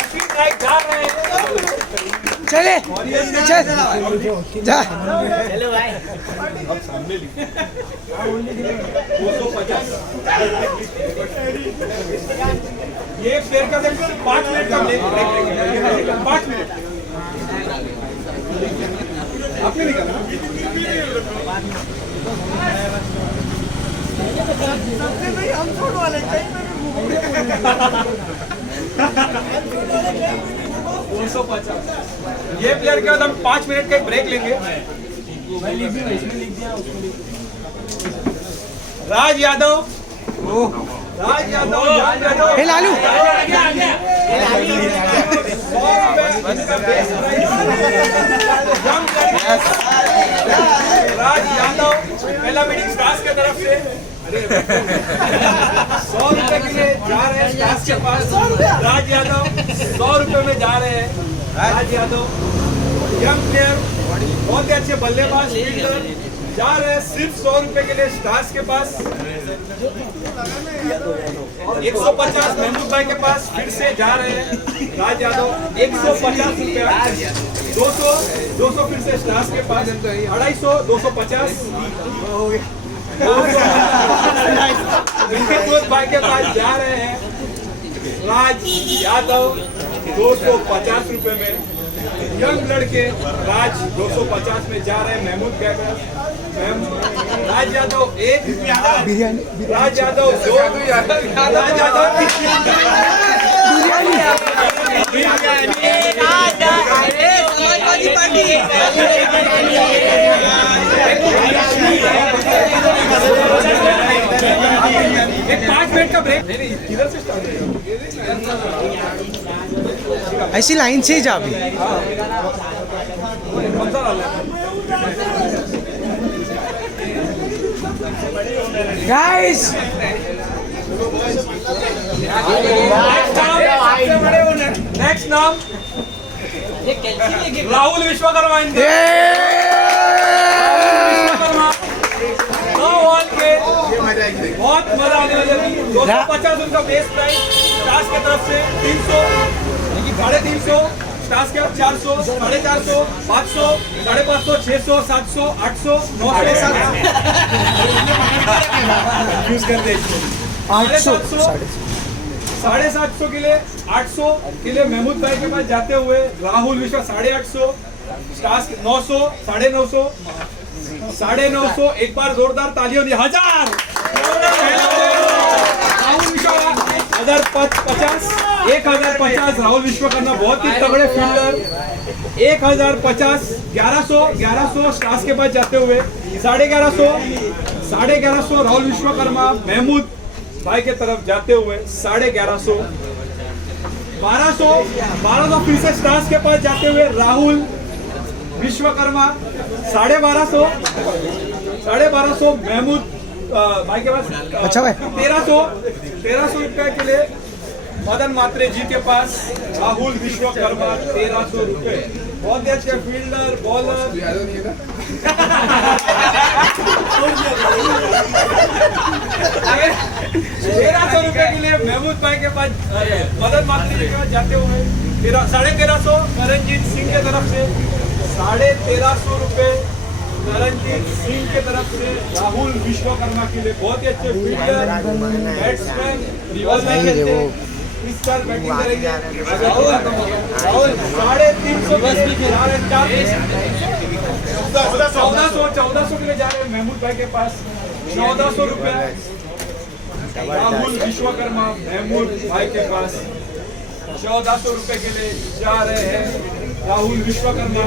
अश्विन नायक जा रहे हैं। चले चल जा। चलो भाई। अब सामने लिखे 250। ये प्लेयर का 5 मिनट का ब्रेक, 5 मिनट आपने निकाला। हम छोड़ वाले कहीं पे भी 250। ये प्लेयर के बाद हम 5 मिनट का ब्रेक लेंगे। राज यादव, राज यादव, हे लालू राज यादव पहला मीटिंग स्टार्स की तरफ से 100 रुपए के लिए जा रहे हैं स्टार्स के पास। राज यादव 100 रुपए में जा रहे हैं। राज यादव यंग प्लेयर, बहुत ही अच्छे बल्लेबाज, फील्डर, जा रहे हैं सिर्फ 100 रुपए के लिए स्टार्स के पास। 150 महमूद भाई के पास फिर से जा रहे हैं राज यादव। 150 रुपया, 200 फिर से स्टार्स के पास, 250, 250 भाई के पास जा रहे हैं राज यादव 250 रुपए में। यंग लड़के राज 250 में जा रहे हैं महमूद कैबर। राज यादव 1, बिरयानी राज यादव 2, राज यादव 3। समाजवादी पार्टी एक 5 मिनट का ब्रेक। नहीं इधर से स्टार्ट ऐसी लाइन से ही जा अभी। कौन सा वाला है? गाइस नेक्स्ट नाम राहुल विश्वकर्मा इनके। विश्वकर्मा 9 वॉल के बहुत मजा आने वाला है। 250 उनका बेस प्राइस स्टार्स की तरफ से। 300 350 स्टार्स के 400 450 500 550 600 700 800 900 यूज करते 800 750 के लिए 800 के लिए महमूद भाई के पास जाते हुए राहुल विश्व 850 स्टार्स 900 950 950 एक बार जोरदार तालियों ने 1000 राहुल विश्व 1050 1050 राहुल विश्वकर्मा बहुत ही तगड़े फील्डर 1050 1100 स्टार्स के पास जाते हुए 1150 राहुल विश्वकर्मा महमूद भाई के तरफ जाते हुए 1150 1200 फिर से स्टार्स के पास जाते हुए राहुल विश्वकर्मा 1250 महमूद भाई के पास अच्छा भाई 1300 रुपए के लिए मदन मात्रे जी के पास राहुल विश्वकर्मा 1300 रुपए। बहुत ही अच्छे फील्डर बॉलर 1300 रुपए के लिए महमूद भाई के पास मदन मात्रे जी के पास जाते हुए 1350 करणजीत सिंह के तरफ से 1350 रुपए करणजीत सिंह के तरफ से राहुल विश्वकर्मा के लिए बहुत ही अच्छे फील्डर बैट्समैन इस साल बैटिंग करेंगे। राहुल 1400 के लिए जा रहे हैं महमूद भाई के पास 1400 रुपए राहुल विश्वकर्मा महमूद भाई के पास 1400 रुपए के लिए जा रहे हैं राहुल विश्वकर्मा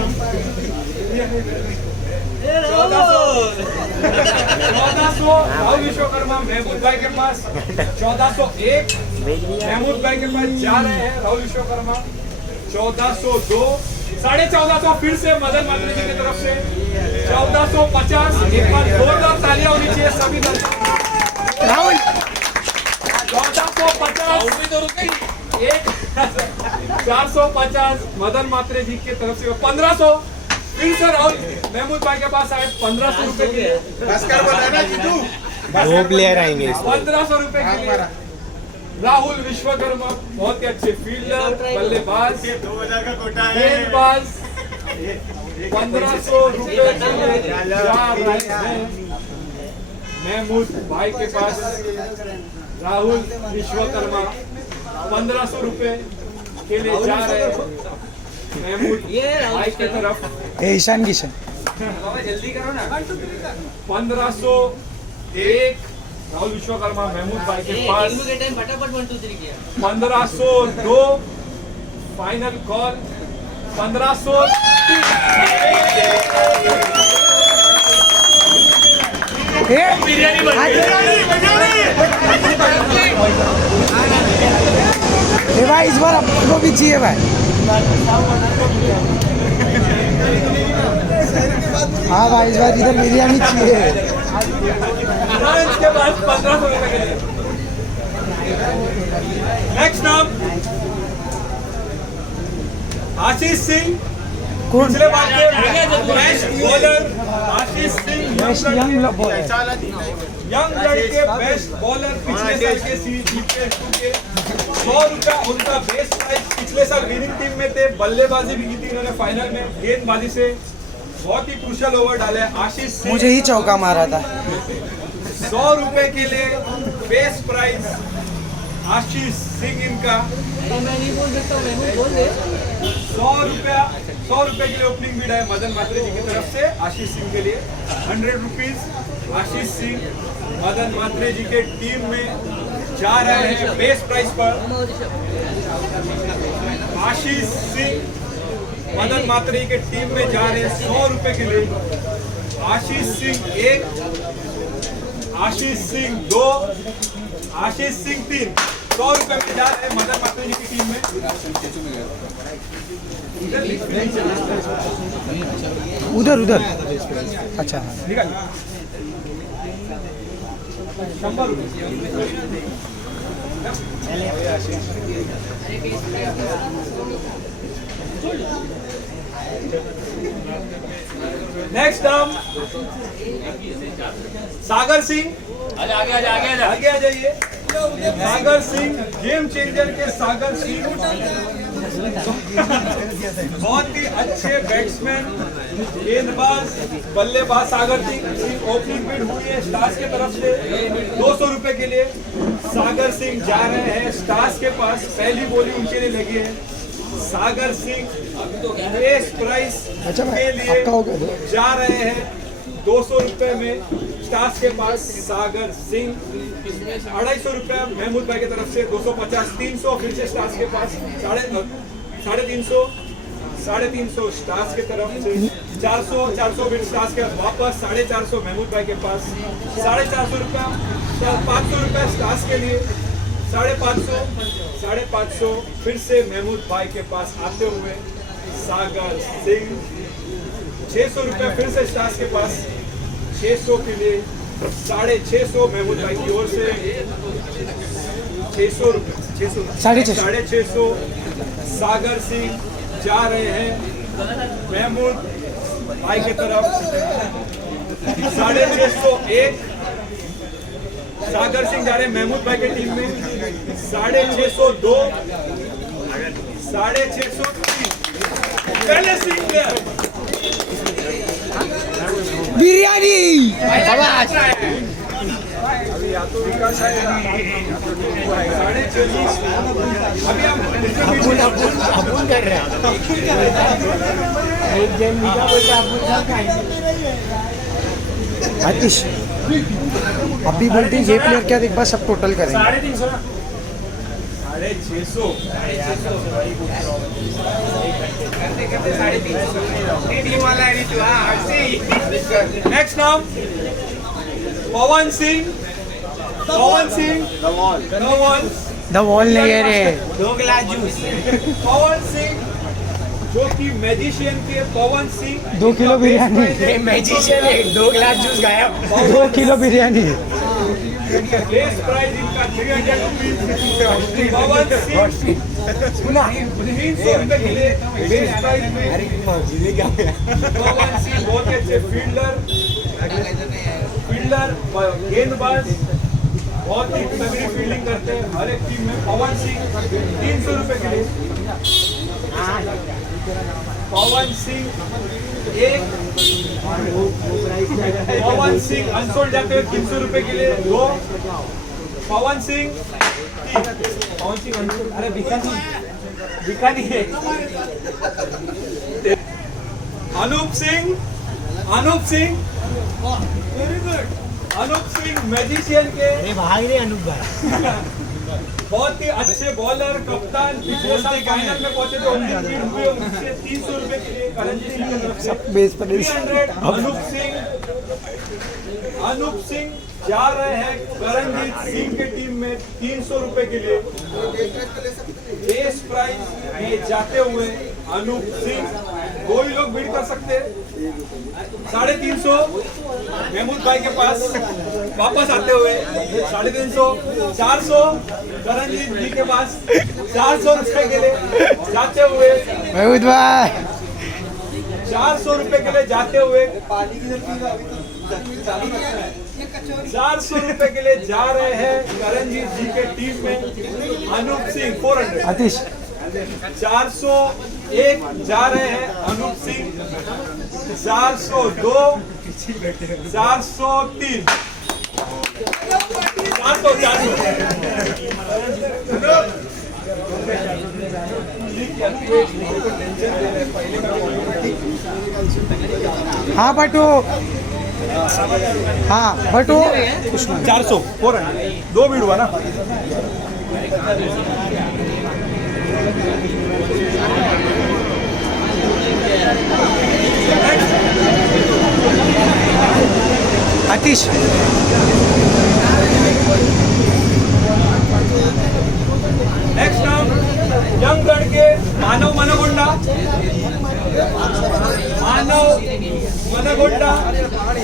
1400 राहुल विश्वकर्मा महमूद भाई के पास 1401 महमूद भाई के पास जा रहे हैं राहुल विश्वकर्मा 1402 1450 फिर से मदन मात्रे जी की तरफ से 1450 एक बार जोरदार तालियां होनी चाहिए सभी राहुल 450 मदन मात्रे जी की तरफ से 1500 फिर से राहुल महमूद भाई के पास आए 1500 रुपए के लिए 2 प्लेयर आएंगे 1500 रुपए के लिए राहुल विश्वकर्मा बहुत ही अच्छे फील्डर बल्लेबाज 2000 का कोटा है गेंदबाज 1500 रुपए के लिए जा रहे हैं महमूद भाई के पास राहुल विश्वकर्मा 1500 रुपए के लिए जा रहे हैं महमूद भाई की तरफ ईशान किशन जल्दी करो ना 1501 राहुल विश्वकर्मा महमूद भाई के पास फटाफट 1 2 3 किया 1502 फाइनल कॉल 1500 भाई इस बार आपको भी चाहिए भाई। हाँ भाई इस बार इधर बिरयानी चाहिए। इसके बाद 1500 रुपए के लिए नेक्स्ट नाम आशीष सिंह पिछले बार के best bowler Ashish Singh young लड़के बेस्ट बॉलर पिछले साल के सीपीएस2 के 100 रुपया उनका बेस प्राइस। पिछले साल विनिंग टीम में थे बल्लेबाजी भी की थी उन्होंने फाइनल में गेंदबाजी से बहुत ही क्रूशियल ओवर डाले आशीष सिंह मुझे ही चौका मारा था 100 रुपए के लिए बेस प्राइस आशीष सिंह इनका मैं नहीं बोल सकता हूँ, मैं बोल दे। 100 रुपए के लिए ओपनिंग बीड है मदन मात्रे जी की तरफ से आशीष सिंह के लिए 100 रुपीज आशीष सिंह मदन मात्रे जी के टीम में जा रहे हैं बेस प्राइस पर। आशीष सिंह मदन मात्रे जी के टीम में जा रहे हैं 100 रुपए के लिए। आशीष सिंह 1, आशीष सिंह 2, आशीष सिंह 3, 100 रुपए में जा रहे हैं मदन मात्रे जी की टीम में। उधर उधर अच्छा निकाल 100 रुपए। नेक्स्ट नाम सागर सिंह। आगे आगे आगे आगे आगे। आगे आ जाइए। सागर सिंह गेम चेंजर के सागर सिंह बहुत ही अच्छे बैट्समैन गेंदबाज बल्लेबाज सागर सिंह ओपनिंग बीड हुई है स्टार्स के तरफ से 200 रुपए के लिए। सागर सिंह जा रहे हैं स्टार्स के पास, पहली बोली उनके लिए लगी है। सागर सिंह बेस प्राइस अच्छा के लिए आपका हो गया तो? जा रहे हैं 200 रुपए में स्टार्स के पास। सागर सिंह 250 रुपए महमूद भाई की तरफ से 250, 300 फिर से स्टार्स के पास 350 स्टार्स के तरफ से 400 फिर स्टार्स के वापस 450 महमूद भाई के पास 450 रुपया 500 रुपया स्टार्स के लिए 550 फिर से महमूद भाई के पास आते हुए सागर सिंह 600 रुपये फिर से स्टार्स के पास 600 के लिए 650 महमूद भाई की ओर से 600 रुपये 650 सागर सिंह जा रहे हैं महमूद भाई की तरफ 650 सागर सिंह जा रहे हैं महमूद भाई की टीम में 650 650 पहले सिंह प्लेयर बिरयानी अभी या तो विकास आएगा या तो 650 अभी हम अपुन कर रहे हैं एक जन निका बोलता अपुन सब खाएंगे आतिश अभी बोलते हैं ये प्लेयर क्या एक बार सब टोटल करेंगे 350 ना 350 नेक्स्ट नाम पवन सिंह द वॉल नहीं है रे 2 गिलास जूस पवन सिंह जो कि मैजिशियन के पवन सिंह 2 किलो बिरयानी ये मैजिशियन है 2 गिलास जूस गायब 2 किलो बिरयानी बेस प्राइस इनका 300 रुपीज पवन सिंह 300 रुपए के लिए बेस प्राइस में पवन सिंह बहुत ही अच्छे फील्डर गेंदबाज बहुत ही तगड़ी फील्डिंग करते हैं हर एक टीम में। पवन सिंह 300 रुपए के लिए पवन सिंह पवन सिंह अनसोल्ड जाते हुए 300 रुपए के लिए 2 पवन सिंह अनसोल्ड अरे बिका नहीं है अनूप सिंह मैजिशियन के भाग रहे अनूप भाई बहुत ही अच्छे बॉलर कप्तान पिछले साल फाइनल में पहुंचे थे ओपनिंग टीम हुए उनसे 300 रुपए के लिए करणजीत सिंह की तरफ से बेस पर 300 अनूप सिंह जा रहे हैं करणजीत सिंह की टीम में 300 रुपए के लिए बेस प्राइस में जाते हुए अनूप सिंह 2 ही लोग बीट कर सकते हैं 350 महमूद भाई के पास वापस आते हुए 350 400 करणजीत जी के पास 400 रुपए के लिए जाते हुए महमूद भाई 400 रुपए के लिए जाते हुए 400 रुपए के लिए जा रहे हैं करणजीत जी के टीम में अनूप सिंह 400 आतिश 401 जा रहे हैं अनूप सिंह 402 403 हाँ बट वो हाँ बट वो उसमें 400 400 दो भीड़ हुआ ना आतिश नेक्स्ट नाम यंग लड़के मानव मनगोंडा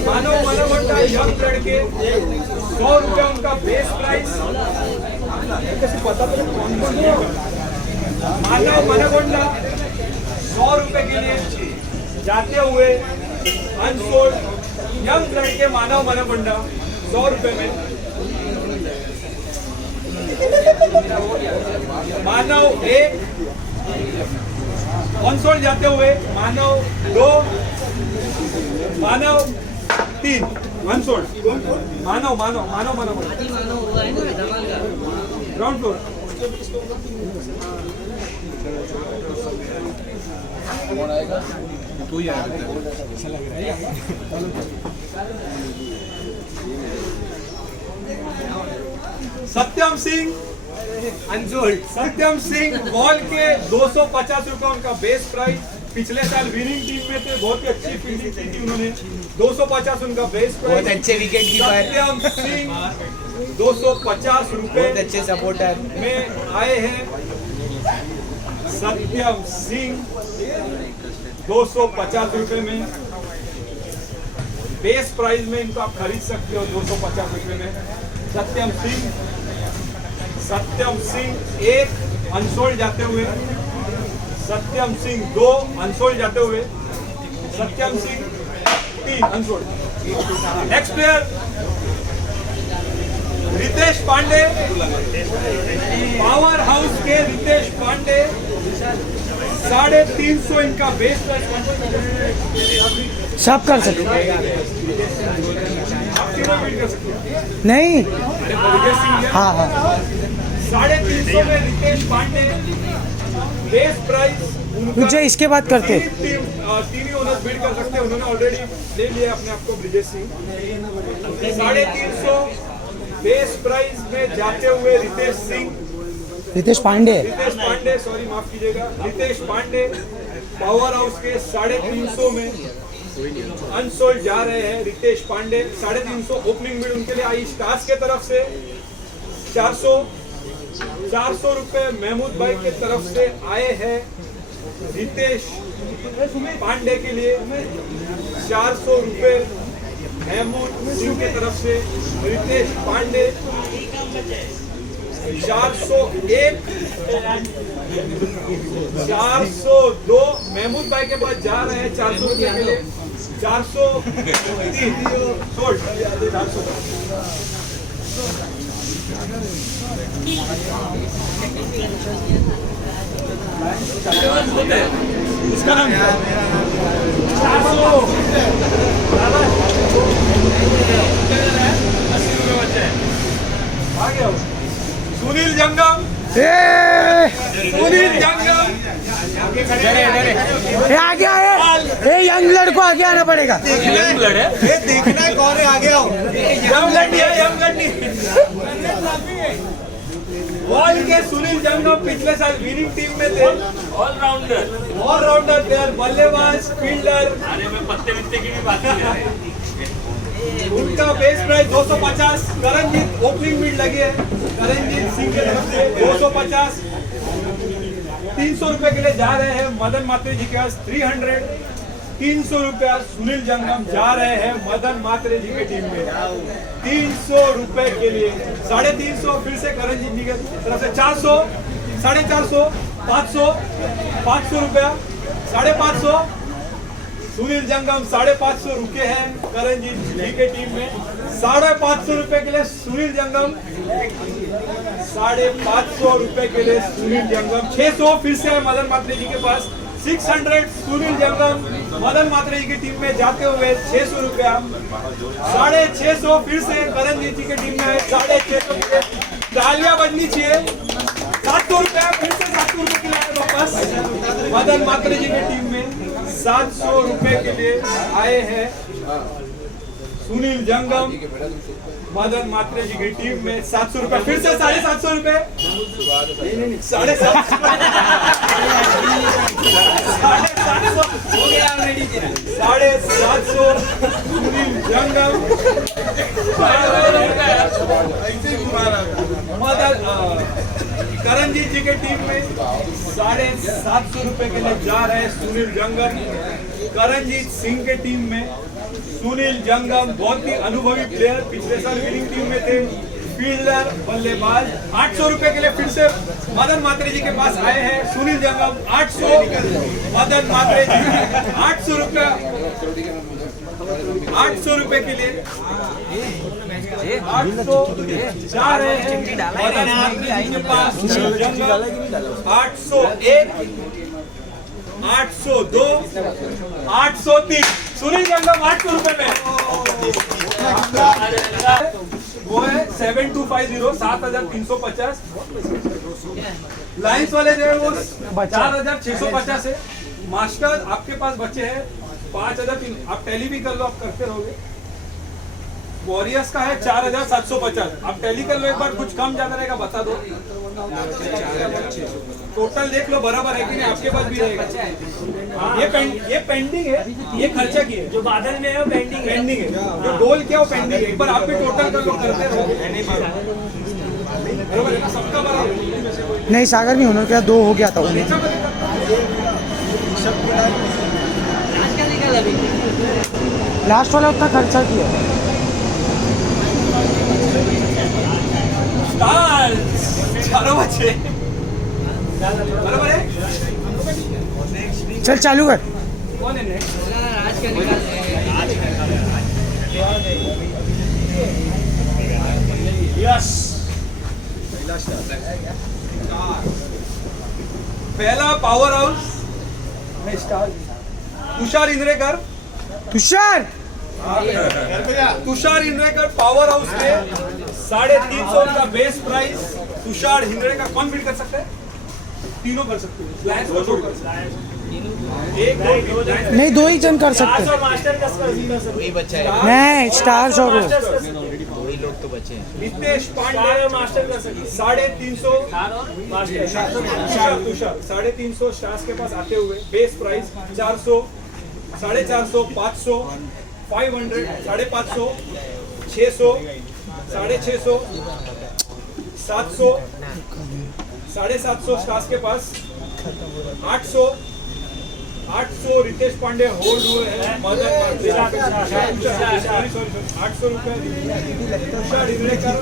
यंग लड़के 100 रुपया उनका बेस प्राइस पता तो कौन कौन है मानव मनगोंडा 100 रुपए के लिए जाते हुए अनसोल्ड यंग लड़के मानव मनगोंडा 100 रुपए में मानव 1 अनसोल्ड जाते हुए मानव 2 मानव 3 अनसोल्ड मानव हुआ है ना धमाल का ground floor Satyam Singh unsold Satyam Singh ball के 250 रुपए उनका बेस प्राइस पिछले साल विनिंग टीम में थे बहुत ही अच्छी फील्डिंग की थी उन्होंने 250 उनका बेस बहुत प्राइस अच्छे विकेट कीपर, सत्यम सिंह 250 रुपए बहुत अच्छे सपोर्टर। में आए हैं सत्यम सिंह 250 रुपए में बेस प्राइस में इनको आप खरीद सकते हो 250 रुपए में सत्यम सिंह 1 अनसोल्ड जाते हुए सत्यम सिंह 2 अनसोल्ड जाते हुए Satyam Singh 3 unsold next player Ritesh Pandey power house के रितेश पांडे 350 इनका बेस प्राइस सब कर सकते आप तीनों बीट कर सकते हैं नहीं रितेश सिंह है। हाँ हाँ 350 में रितेश पांडे बेस प्राइस उनका रुक जा इसके बाद करते तीन ही ओनर्स बिड कर सकते हैं उन्होंने ऑलरेडी ले लिया अपने आप को ब्रिजेश सिंह 350 बेस प्राइस में जाते हुए रितेश पांडे सॉरी माफ कीजिएगा रितेश पांडे पावर हाउस के 350 में अनसोल्ड जा रहे हैं रितेश पांडे 350 ओपनिंग बिड उनके लिए आई स्टार्स के तरफ से 400 रुपए महमूद भाई के तरफ से आए हैं रितेश पांडे के लिए 400 रुपए महमूद सिंह के तरफ से रितेश पांडे 401 402 महमूद भाई के पास जा रहे हैं 400 रुपए के लिए 403 सोल्ड 400 उसका नाम 400 सुनील जंगम ये आगे आए ये यंग लड़को आगे आना पड़ेगा देखना है कौन है आगे आओ। बॉल के सुनील जंगम पिछले साल विनिंग टीम में थे ऑलराउंडर थे बल्लेबाज फील्डर पत्ते वित्ते की भी बात है उनका base price 250 Karanjeet opening bid लगी है करणजीत सिंह के तरफ से 250 300 रुपए के लिए जा रहे हैं मदन मात्रे जी के पास 300 300 रुपया सुनील जंगम जा रहे हैं मदन मात्रे जी की टीम में 300 रुपए के लिए 350 फिर से करणजीत जी की तरफ से 400 450 500 500 रुपया 550 सुनील जंगम 550 रुके हैं करणजीत जी के टीम में 550 रुपए के लिए सुनील जंगम 550 रुपए के लिए सुनील जंगम 600 फिर से है मदन मात्रे जी के पास 600 सुनील जंगम मदन मात्रे जी की टीम में जाते हुए 600 रुपया। 650 फिर से करणजीत जी की टीम में है 650 रुपये। तालियां बजनी चाहिए। 700 रुपया फिर से 700 रुपये के लिए वापस मदन मात्रे जी की टीम में 700 रुपये के लिए आए हैं सुनील जंगम मदन मात्रे जी की टीम में 700 रुपये फिर से 750 रुपये। 750 हो गया ऑलरेडी 750 सुनील जंगम मदन करणजीत जी की टीम में 750 रुपये के लिए जा रहे हैं सुनील जंगम। करणजीत सिंह के टीम में सुनील जंगम बहुत ही अनुभवी प्लेयर, पिछले साल विनिंग टीम में थे, फील्डर बल्लेबाज। 800 रुपए के लिए फिर से मदन मात्रे जी के पास आए हैं सुनील जंगम। 800 मदन मात्रे जी 800 रुपया 800 रुपए के लिए 800 जा रहे हैं मदन मात्रे जी के पास सुनील जंगम। 801 802 803 सुनील जंगम 800 रुपए में वो है 7250 7350। लाइंस वाले जो है वो 4650 है। मास्टर आपके पास बचे हैं 5000। आप टैली भी कर लो, आप करते रहोगे। वॉरियर्स का है 4750। आप टैली कर लो एक बार, कुछ कम ज्यादा रहेगा बता दो। टोटल देख लो बराबर है कि नहीं, आपके पास भी रहेगा। ये पेंडिंग है, ये खर्चा की है। जो बादल में है वो पेंडिंग है। पेंडिंग है, जो गोल क्या वो पेंडिंग है। एक बार आप भी टोटल कर लो, करते रहोगे। बराबर है ना, सबका बराबर। नहीं सागर नहीं होना क्या, 2 हो गया था उन्हें। क्या निकल अभी लास्ट वाला उतना खर्चा किया। चारों बच्चे बराबर है। चल चालू कर। कौन है next? आज का निकाल पहला power house Tushar Indrekar. Tushar Indrekar power house में 350 का बेस प्राइस। तुषार इंद्रेकर कौन बिड कर सकता है? तीनों कर सकते हैं। लायंस को छोड़कर एक दो नहीं 2 ही जन कर सकते। मास्टर का वही बच्चा है। नहीं स्टार्स और वही लोग तो बचे हैं। नितेश पांडे मास्टर कर सकते 350 तुषार 350 स्टार्स के पास आते हुए बेस प्राइस 400 450 500 500 550 600 650 700 750 स्टार्स के पास 800 रितेश पांडे होल्ड हुए हैं। मदन मात्रे 800 रुपए तुषार इंद्रेकर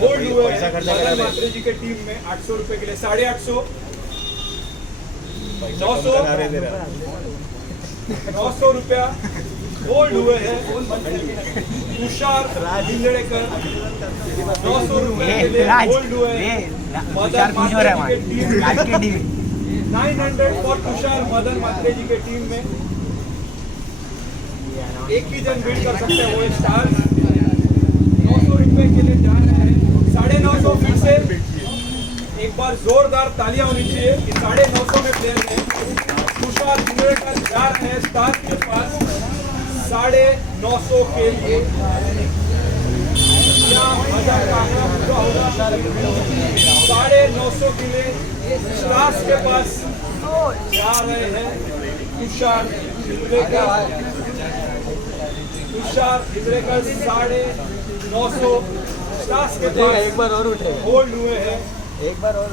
होल्ड हुए हैं मदन मात्रे जी के टीम में 800 रुपए के लिए। 850 900 रुपया होल्ड हुए हैं तुषार इंद्रेकर। 900 रुपए के लिए होल्ड हुए हैं मदन मात्रे जी के टीम में। 900 फॉर तुषार मदन मात्रे जी के टीम में। एक ही जन बिल्ड कर सकते हैं वो स्टार। 900 रुपए के लिए जा रहे हैं। 950 फिर से एक बार जोरदार तालियां होनी चाहिए कि 950 में प्लेयर है। तुषार इंद्रेकर जा रहे हैं स्टार के पास 950 के लिए। क्या मजा का पूरा होगा। 950 के लिए स्टार्स के पास जा रहे हैं तुषार इंद्रेकर। तुषार इंद्रेकर 950 स्टार्स के पास एक बार और उठे होल्ड हुए हैं। एक बार और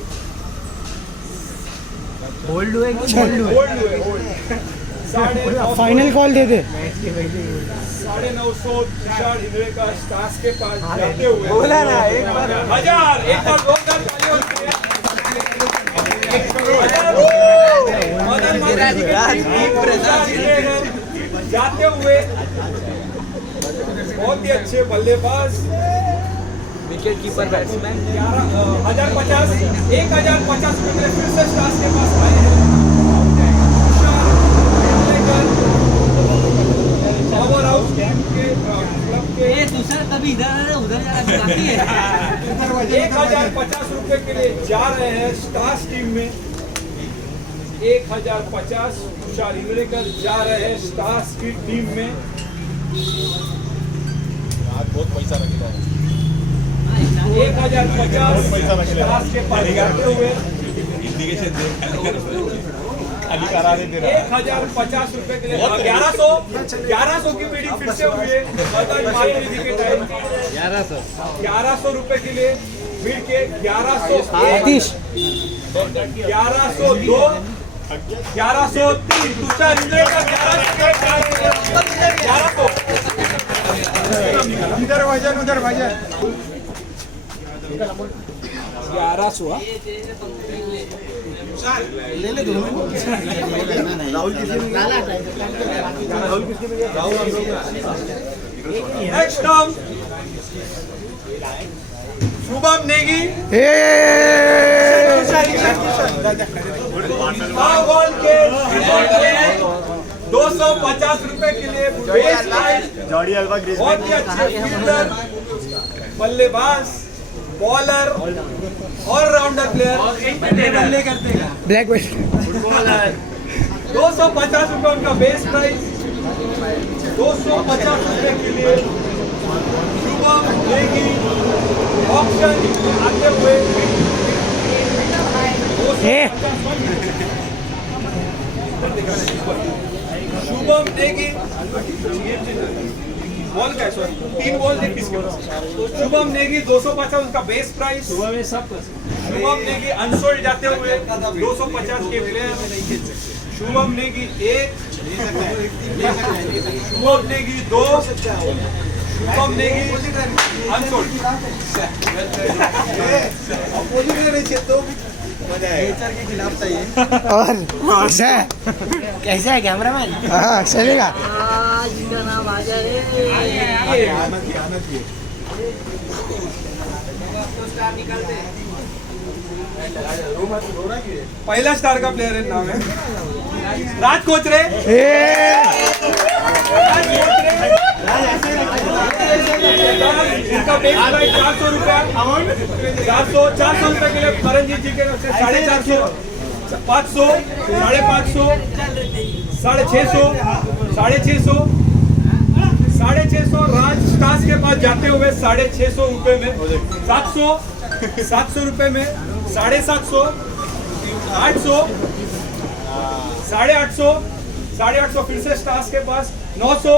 होल्ड हुए फाइनल कॉल दे दे। 950 तुषार इंद्रेकर स्टार्स के पास जाते हुए बोला ना एक बार 1000 एक बार जोरदार तालियां होती है। मदन मात्रे जी के जाते हुए बहुत ही अच्छे बल्लेबाज विकेट कीपर बैट्समैन 1050 1050 रुपये फिर से स्टार्स के पास आए हैं। 1050 तुषार इंगळेकर जा रहे हैं स्टार्स की टीम में। आज बहुत पैसा रखेगा 1050 स्टार्स के पास जाते हुए इंडिकेशन दे खाली करा दे तेरा 1050 रुपए के लिए 1100 की बिडिंग फिर से हुई है मदन मातरी जी के टाइम 1100 रुपए के लिए बिड के 1101 आतिश 1102 1103 तुषार इंगळेकर 1100 इधर भाईजान उधर भाईजान 1100 next term Shubham Negi ball के 250 रुपए के लिए बेस प्राइस बहुत ही अच्छे फील्डर बल्लेबाज bowler allrounder player black belt 250 रुपए उनका बेस प्राइस 250 रुपए के लिए शुभम नेगी ऑप्शन आते हुए शुभम नेगी बॉल का सॉरी 3 बॉल थे किसके पास शुभम नेगी 250 उनका base price Shubham Negi unsold जाते हुए 250 के प्लेयर शुभम नेगी 1 शुभम नेगी 2 शुभम नेगी अनसोल्ड और कैसा है कैसा है कैमरामैन? हाँ चलेगा आज का नाम आ जाए पहला स्टार का प्लेयर है नाम है राज कोचरे इनका बेस प्राइस 400 रुपया 400 रुपए के लिए करणजीत जी के 450 500 550 650 राज स्टार्स के पास जाते हुए 650 रुपए में 700 रुपए में 750 800 850 फिर से स्टार्स के पास 900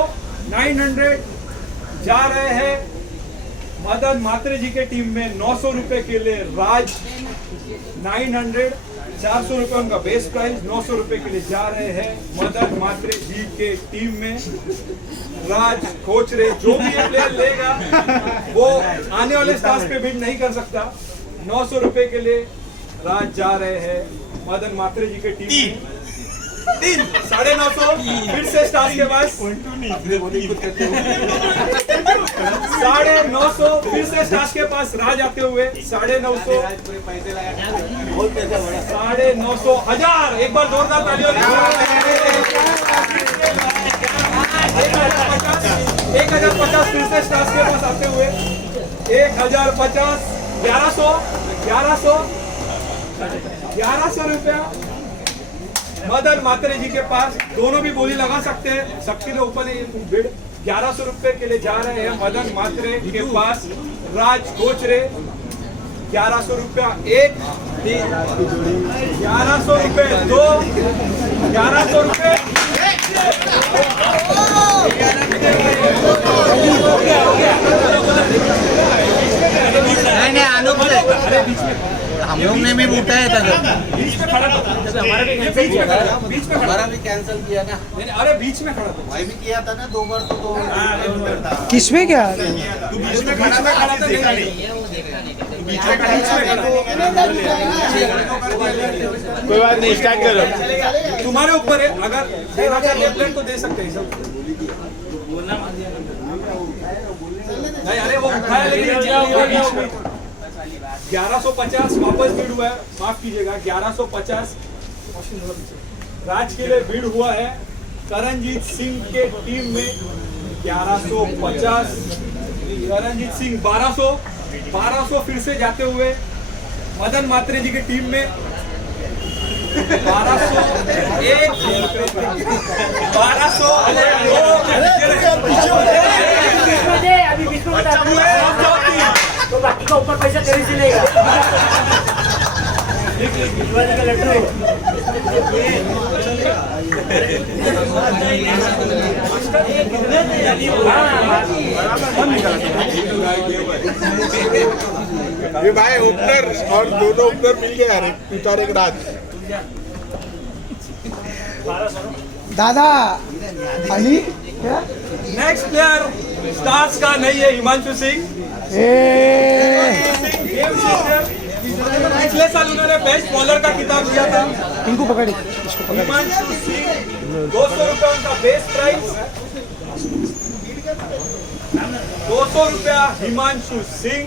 जा रहे हैं मदन मात्रे जी के टीम में 900 रुपए के लिए राज 900 400 रुपए उनका बेस प्राइस 900 रुपए के लिए जा रहे हैं मदन मात्रे जी के टीम में राज कोचरे जो भी ये प्लेयर लेगा वो आने वाले स्टार्स पे बिड नहीं कर सकता 900 रुपए के लिए राज जा रहे हैं मदन मात्रे जी के टीम में 950 फिर से स्टार्स के पास 950 फिर से स्टार्स के पास राज आते हुए 950 1000 एक बार जोरदार तालियों 1050 फिर से स्टार्स के पास आते हुए 1050 1100 रुपया मदन मात्रे जी के पास दोनों भी बोली लगा सकते हैं सबके लिए ओपन है बिड 1100 रुपए के लिए जा रहे हैं मदन मात्रे के पास राज कोचरे 1100 रुपया 1 1100 रुपए 2 1100 रुपए नहीं आलोक हम लोग ने भी उठा है था बीच में खड़ा था हमारा बीच में खड़ा भी कैंसिल किया ना अरे बीच में खड़ा था भाई भी किया था ना 2 बार तो किसमें क्या तू बीच में खड़ा था कोई बात नहीं स्टार्ट करो तुम्हारे ऊपर है अगर देना चाहिए प्लेन तो दे सकते हैं सब नहीं अरे वो उठाया लेकिन 1150 वापस बिड हुआ है माफ कीजिएगा 1150 राज के लिए बिड हुआ है करणजीत सिंह के टीम में 1150 करणजीत सिंह 1200 फिर से जाते हुए मदन मात्रे जी की टीम में 1200 एक 1200 अभी बीच में बता तो बाकी का ऊपर पैसा तेरे से लेगा लड्डू ये भाई ओपनर और दोनों ओपनर मिल गए यार, एक और एक रात। दादा अली क्या नेक्स्ट प्लेयर स्टार्स का नहीं है हिमांशु सिंह। ए गेम चेंजर। पिछले साल उन्होंने बेस्ट बॉलर का खिताब दिया था। इनको पकड़ इसको पकड़ हिमांशु सिंह 200 रुपया उनका बेस प्राइस। 200 रुपया हिमांशु सिंह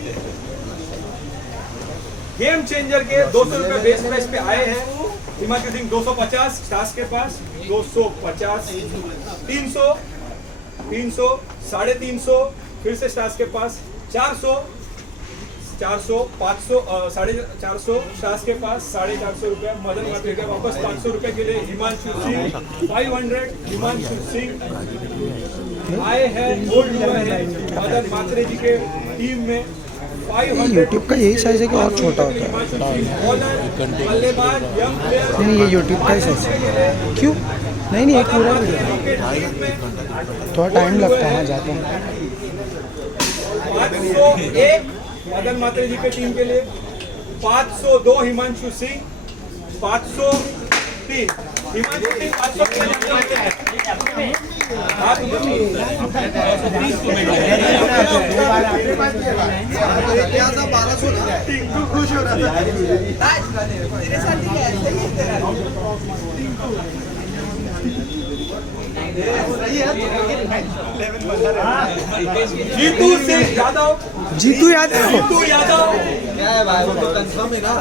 गेम चेंजर के 200 रुपया बेस प्राइस पे आए हैं। हिमांशु सिंह 250 स्टार्स के पास 250 300 300 350 फिर से स्टार्स के पास 400 400 500 450 स्टार्स के पास 450 रुपया मदन मात्रे के वापस 500 रुपए के लिए हिमांशु सिंह 500 हिमांशु सिंह आए हैं गोल्ड हुआ है मदन मात्रे जी के टीम में 500 यूट्यूब का यही साइज है कि और छोटा होता है हिमांशु सिंह बॉलर बल्लेबाज यंग प्लेयर नहीं ये यूट्यूब का ही साइज है क्यों नहीं एक पूरा वीडियो थोड़ा टाइम लगता है जाते हैं 501 मदन मात्रे जी के टीम के लिए 502 हिमांशु सिंह 503 हिमांशु सिंह 503 जीतू सिंह यादव जीतू यादव जीतू यादव क्या है भाई, वो तो कंफर्म है ना।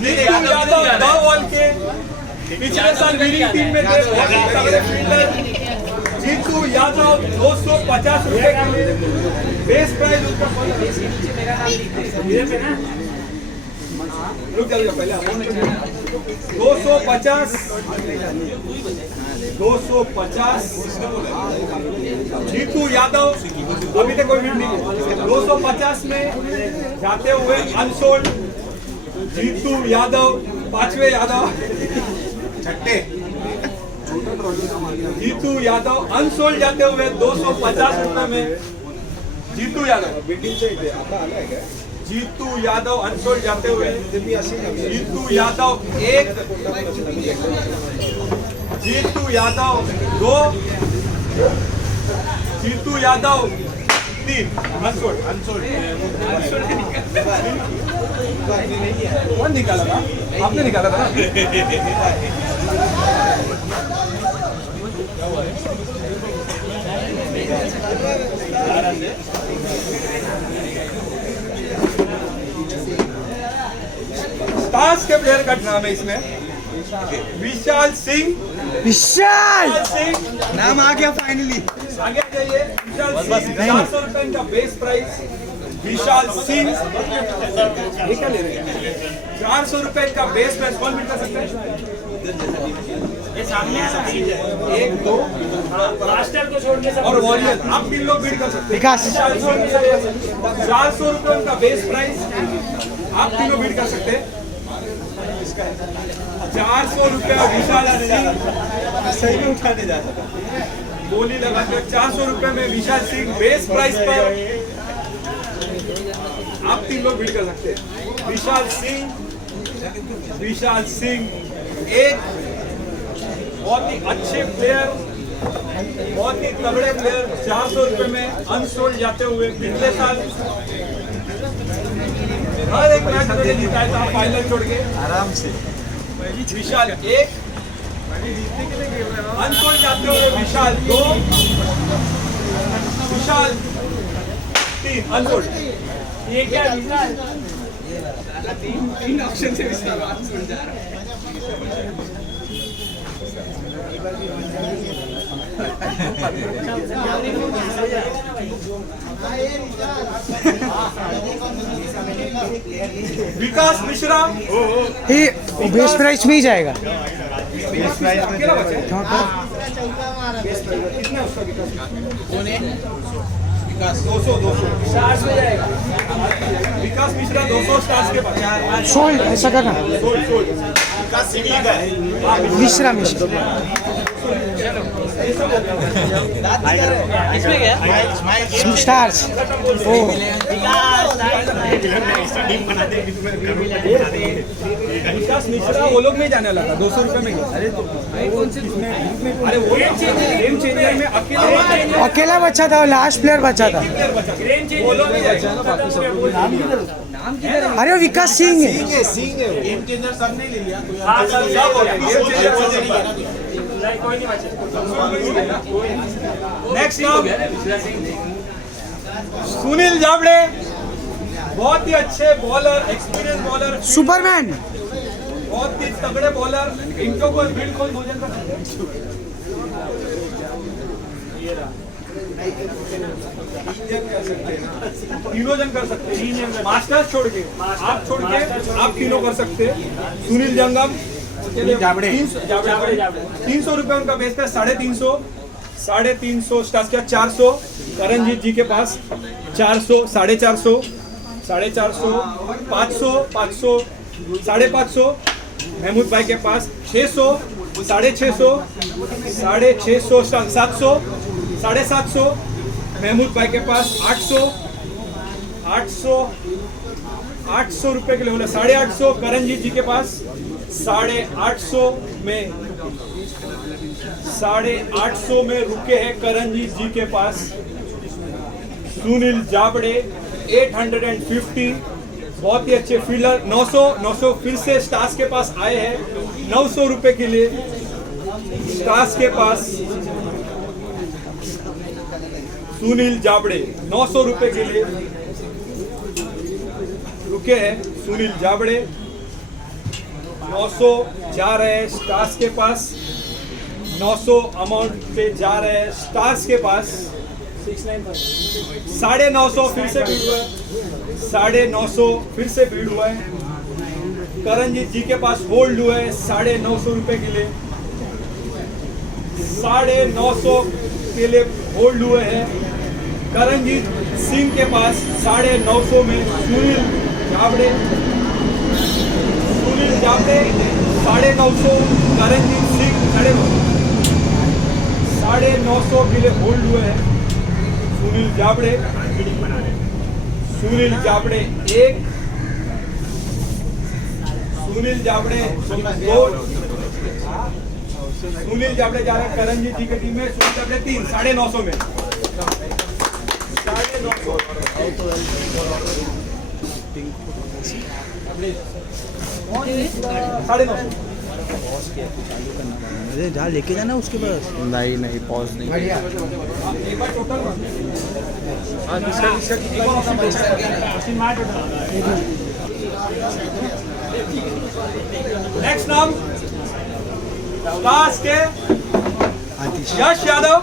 जीतू यादव 2 बॉल के पिछले साल मेरी टीम में थे तगड़े फील्डर जीतू यादव 250 रुपए के लिए बेस प्राइस उनका रुक जाइए पहले 250 जीतू यादव अभी तक कोई विन नहीं 250 में जाते हुए अनसोल्ड जीतू यादव 5वें यादव छठे जीतू यादव अनसोल्ड जाते हुए 250 रुपए में जीतू यादव जीतू यादव अनसोल्ड जाते हुए जीतू यादव 1 जीतू यादव 2 जीतू यादव 3 अनसोल्ड कौन निकाला था आपने निकाला था स्टार्स के प्लेयर का नाम है इसमें विशाल सिंह नाम आ गया फाइनली। आगे जाइए विशाल सिंह 400 रुपए का बेस प्राइस विशाल सिंह ये क्या ले रहे हैं 400 रुपए का बेस प्राइस कौन बिड कर सकता है ये सामने 1 2 मास्टर को छोड़ के सब और वॉरियर आप 3 लोग बिड कर सकते हैं विकास। 400 रुपए का बेस प्राइस आप तीनों बिड कर सकते हैं 400 रुपया विशाल सिंह सही में उठाने जा सकते। गोली लगाकर 400 रुपए में विशाल सिंह बेस प्राइस पर आप 3 लोग बिड कर सकते हैं विशाल सिंह एक बहुत ही अच्छे प्लेयर बहुत ही तगड़े प्लेयर 400 रुपए में अनसोल्ड जाते हुए पिछले साल हर एक मैच उन्होंने जिताया था फाइनल छोड़ के आराम से विशाल 1 अनसोल्ड जाते हुए विशाल 2 विशाल 3 अनसोल्ड ये क्या विशाल तीन ऑप्शन से विशाल अनसोल्ड जा रहा है। विकास मिश्रा ये बेस्ट प्राइस में ही जाएगा। अकेला बचा है। कितना है उसका विकास? 200 स्टार्स में जाएगा। विकास मिश्रा 200 स्टार्स के पास। सोल्ड, ऐसा करना। मिश्रा मिश्रा इसमें क्या? स्टार्स। ओ विकास मिश्रा वो लोग में जाने लगा 200 रुपए में गया। अरे वो गेम चेंजर में अकेला बचा था, लास्ट प्लेयर बचा था। वो लोग में जाएगा। अरे वो विकास सिंह है। नेक्स्ट नाम सुनील जावड़े, बहुत ही अच्छे बॉलर, एक्सपीरियंस बॉलर, सुपरमैन। बहुत ही तगड़े बॉलर। इनको कोई फील्ड कोई भोजन कर सकते तीनों जन कर सकते हैं। मास्टर्स छोड़ के आप तीनों कर सकते हैं। सुनील जंगम 300 रुपए उनका बेचता है। 350 स्टार्स का 400। करणजीत जी के पास 400, 450, 450, 500, 500, महमूद भाई के पास 600, 650, 650, 700, 750, महमूद भाई के पास 800, 800 रुपए के लिए बोला 850। करणजीत जी के पास 850 में 850 में रुके हैं करणजीत जी के पास। सुनील जावड़े 850, बहुत ही अच्छे फील्डर। 900 फिर से स्टार्स के पास आए हैं 900 रुपए के लिए। स्टार्स के पास सुनील जावड़े 900 रुपए के लिए रुके हैं। सुनील जावड़े 900 जा रहे हैं स्टार्स के पास। 900 अमाउंट पे जा रहे हैं स्टार्स के पास। 950 फिर से भीड़ हुआ है। 950 फिर से भीड़ हुआ है। करणजीत जी के पास होल्ड हुआ है 950 रुपए के लिए। 950 के लिए होल्ड हुए हैं। करणजीत सिंह के पास 950 में सुनील जावड़े 950, करणजीत सिंह 950 के लिए होल्ड हुए हैं। सुनील जावड़े 1, सुनील जावड़े 2, सुनील जावड़े जा रहे हैं करणजीत जी की टीम में। सुनील जावड़े 3, 950 में 950। अरे जा लेके जाना उसके पास। नहीं पॉज नहीं। एक बार टोटल नेक्स्ट नाम स्टार्स के यश यादव।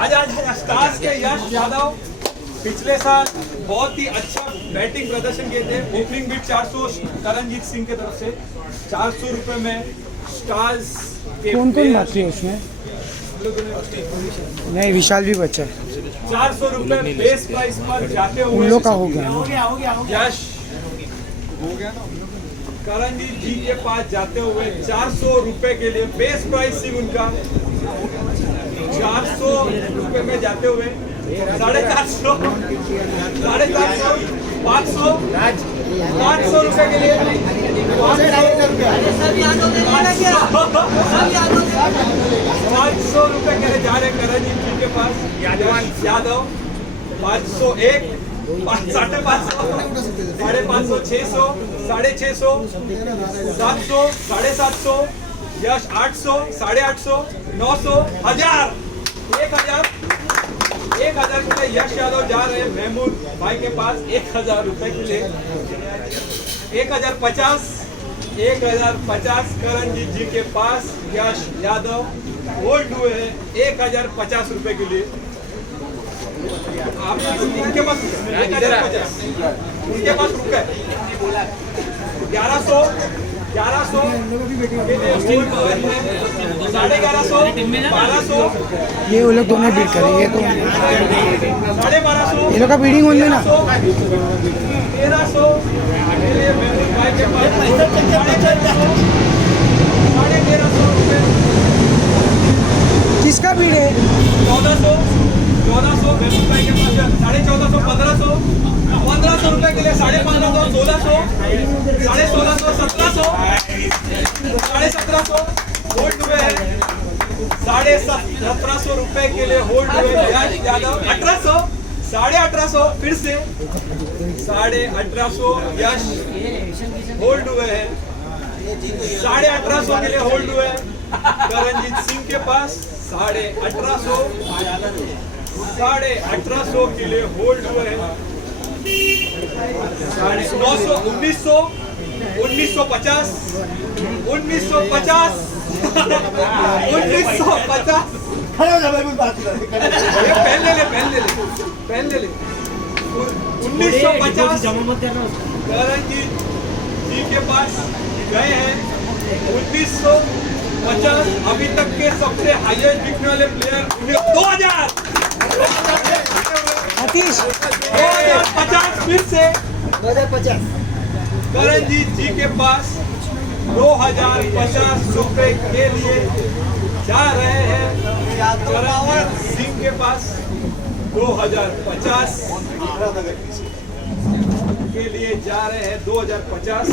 आज स्टार्स के यश यादव पिछले साल बहुत ही अच्छा बैटिंग प्रदर्शन किए थे। ओपनिंग बिट 400 करणजीत सिंह की तरफ से 400 रुपए में स्टार्स के कौन बाकी है उसमें? नहीं, विशाल भी बचा है। 400 रुपए बेस प्राइस पर जाते हुए उन लोग का हो गया। यश करणजीत जी के पास जाते हुए 400 रुपए के लिए बेस प्राइस सिंह उनका 400 रुपए में जाते हुए 450, 500 रुपए के लिए 500 रुपए के लिए जा रहे करणजीत जी के पास। यादव 501, 550, 550, 600, 650, 700, 750, यश 800, 850, 900, 1000 के लिए यश यादव जा रहे हैं महमूद भाई के पास 1000 रुपए के लिए। 1050 करणजीत जी के पास यश यादव होल्ड हुए हैं 1050 रुपए के लिए। इनके पास उनके पास रुका है 1100 1100 ये वो लोग दोनों बीट करेंगे तो 1250 ये लोग का बीडिंग होने ना 1300 किसका बीड है 1400 महमूद भाई के पास 1450 1500 रुपए के लिए 1550 1600 1600 1700 होल्ड हुए हैं 1750 रुपए के लिए होल्ड हुए यश यादव 1800 1850 फिर से 1850 यश होल्ड हुए हैं 1850 के लिए होल्ड हुए हैं करणजीत सिंह के पास 1850 के लिए होल्ड हुए हैं 900 1900 1950 1950 पहन ले 1950 करणजीत जी के पास गए हैं 1950 अभी तक के सबसे हाईएस्ट बिकने वाले प्लेयर 2000 आतिश 2050 फिर से 2050 करणजीत जी के पास 2050 रुपए के लिए जा रहे हैं करणजीत सिंह के पास 2050 के लिए जा रहे हैं 2050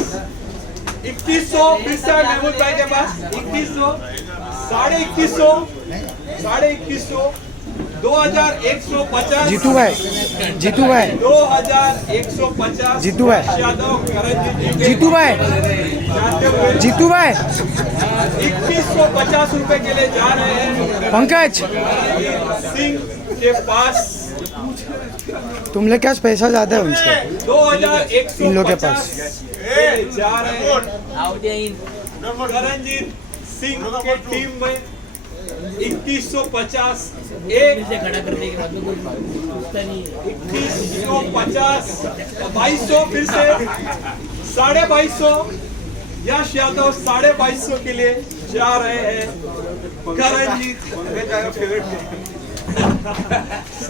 2100 फिर से महमूद भाई के पास 2100 2150 2150 जीतू भाई 2150 जीतू भाई यादव करणजीत जी के जीतू भाई जाते हुए जीतू भाई 2150 रुपए के लिए जा रहे हैं पंकज सिंह के पास तुम लोग क्या पैसा ज्यादा है उनसे 2150 इन लोग के पास जा रहे हैं करणजीत सिंह के टीम में 2150 एक 2150 2200 फिर से 2250 यश यादव 2250 के लिए जा रहे हैं करणजीत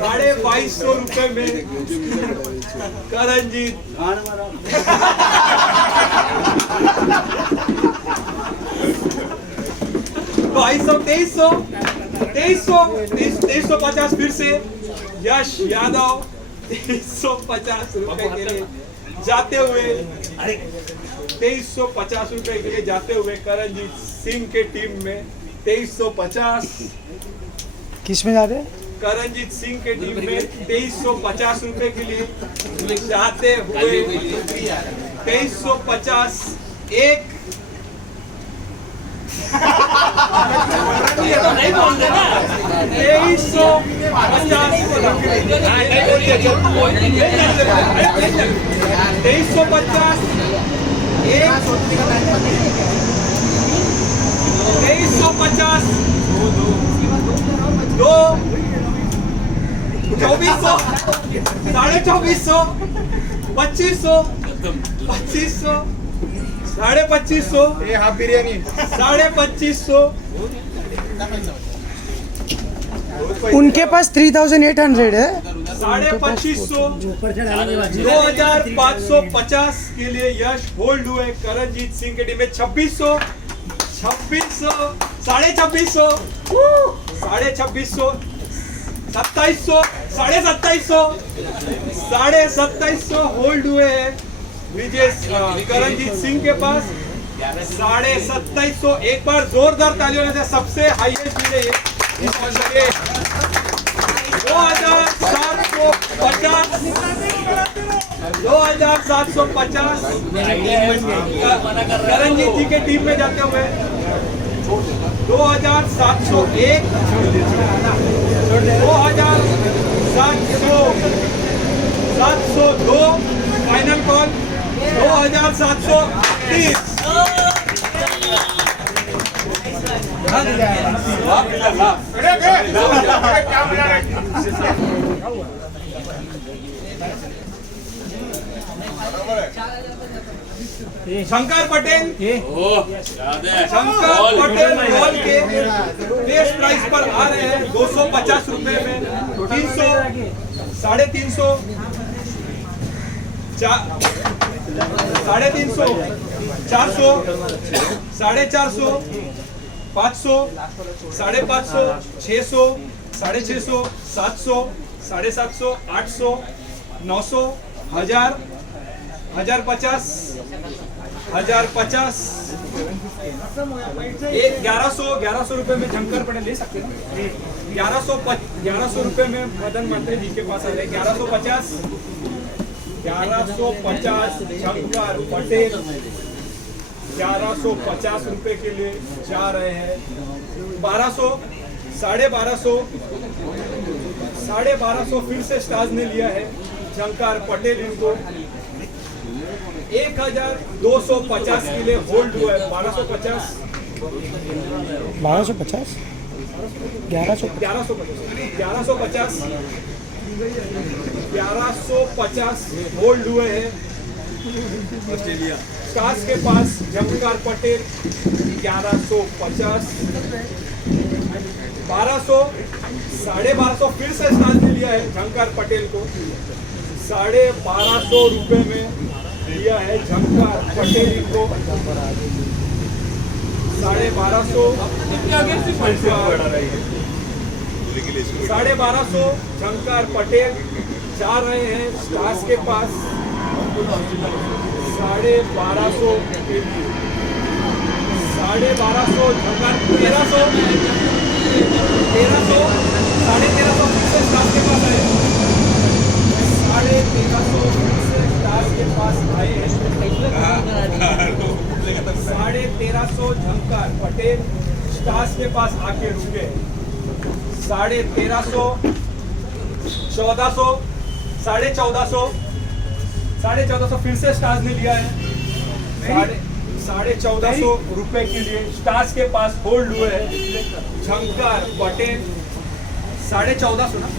2250 रुपए में करणजीत तेईस सौ 2350 फिर से यश यादव 2350 रुपए के लिए जाते हुए 2350 रुपए के लिए जाते हुए करणजीत सिंह के टीम में 2350 किस में जा रहे हैं करणजीत सिंह के टीम में 2350 रुपए के लिए जाते हुए 2350 एक नहीं बोल देना 2350 दो 2400 2450 2500 2500 ये हाफ बिरयानी 2500 उनके पास 3800 है 2500 2550 के लिए यश होल्ड हुए करणजीत सिंह के टीम में 2600 2600 2650 2650 2700 2750 होल्ड हुए हैं विजय करणजीत सिंह के पास 2750 एक बार जोरदार तालियों से सबसे हाईएस्ट मिले 2750 करणजीत जी के टीम में जाते हुए 2701 2702 final call 2730 Shankar Patel Shankar Patel mall के बेस्ट प्राइस पर आ रहे हैं 250 रुपए में 300 350 350 400 450 500 550 600 650 700 750 800 900 1000 1050 1050 1100 रुपए में झंकर पटेल ले सकते हैं 1100 रुपए में मदन मंत्री जी के पास आ रहे 1150 झंकर पटेल 1150 रुपए के लिए जा रहे हैं 1200 1250 फिर से स्टार्स ने लिया है झंकर पटेल इनको 1250 के लिए होल्ड हुआ है 1250 1250 1150 होल्ड हुए हैं ऑस्ट्रेलिया स्टार्स के पास झंकर पटेल 1150 1200 1250 फिर से स्टार्स ने लिया है झंकर पटेल को 1250 रुपए में लिया है झंकर पटेल को 1250 झंकर पटेल जा रहे हैं स्टार्स के पास 1250 के लिए 1250 झंकर 1300 1350 फिर से स्टार्स के पास आए 1350 फिर से स्टार्स के पास आए हैं 1350 झंकर पटेल स्टार्स के पास आके रुके 1350 1400 1450 फिर से स्टार्स ने लिया है 1450 रुपए के लिए स्टार्स के पास होल्ड हुए हैं झंकर पटेल 1450 ना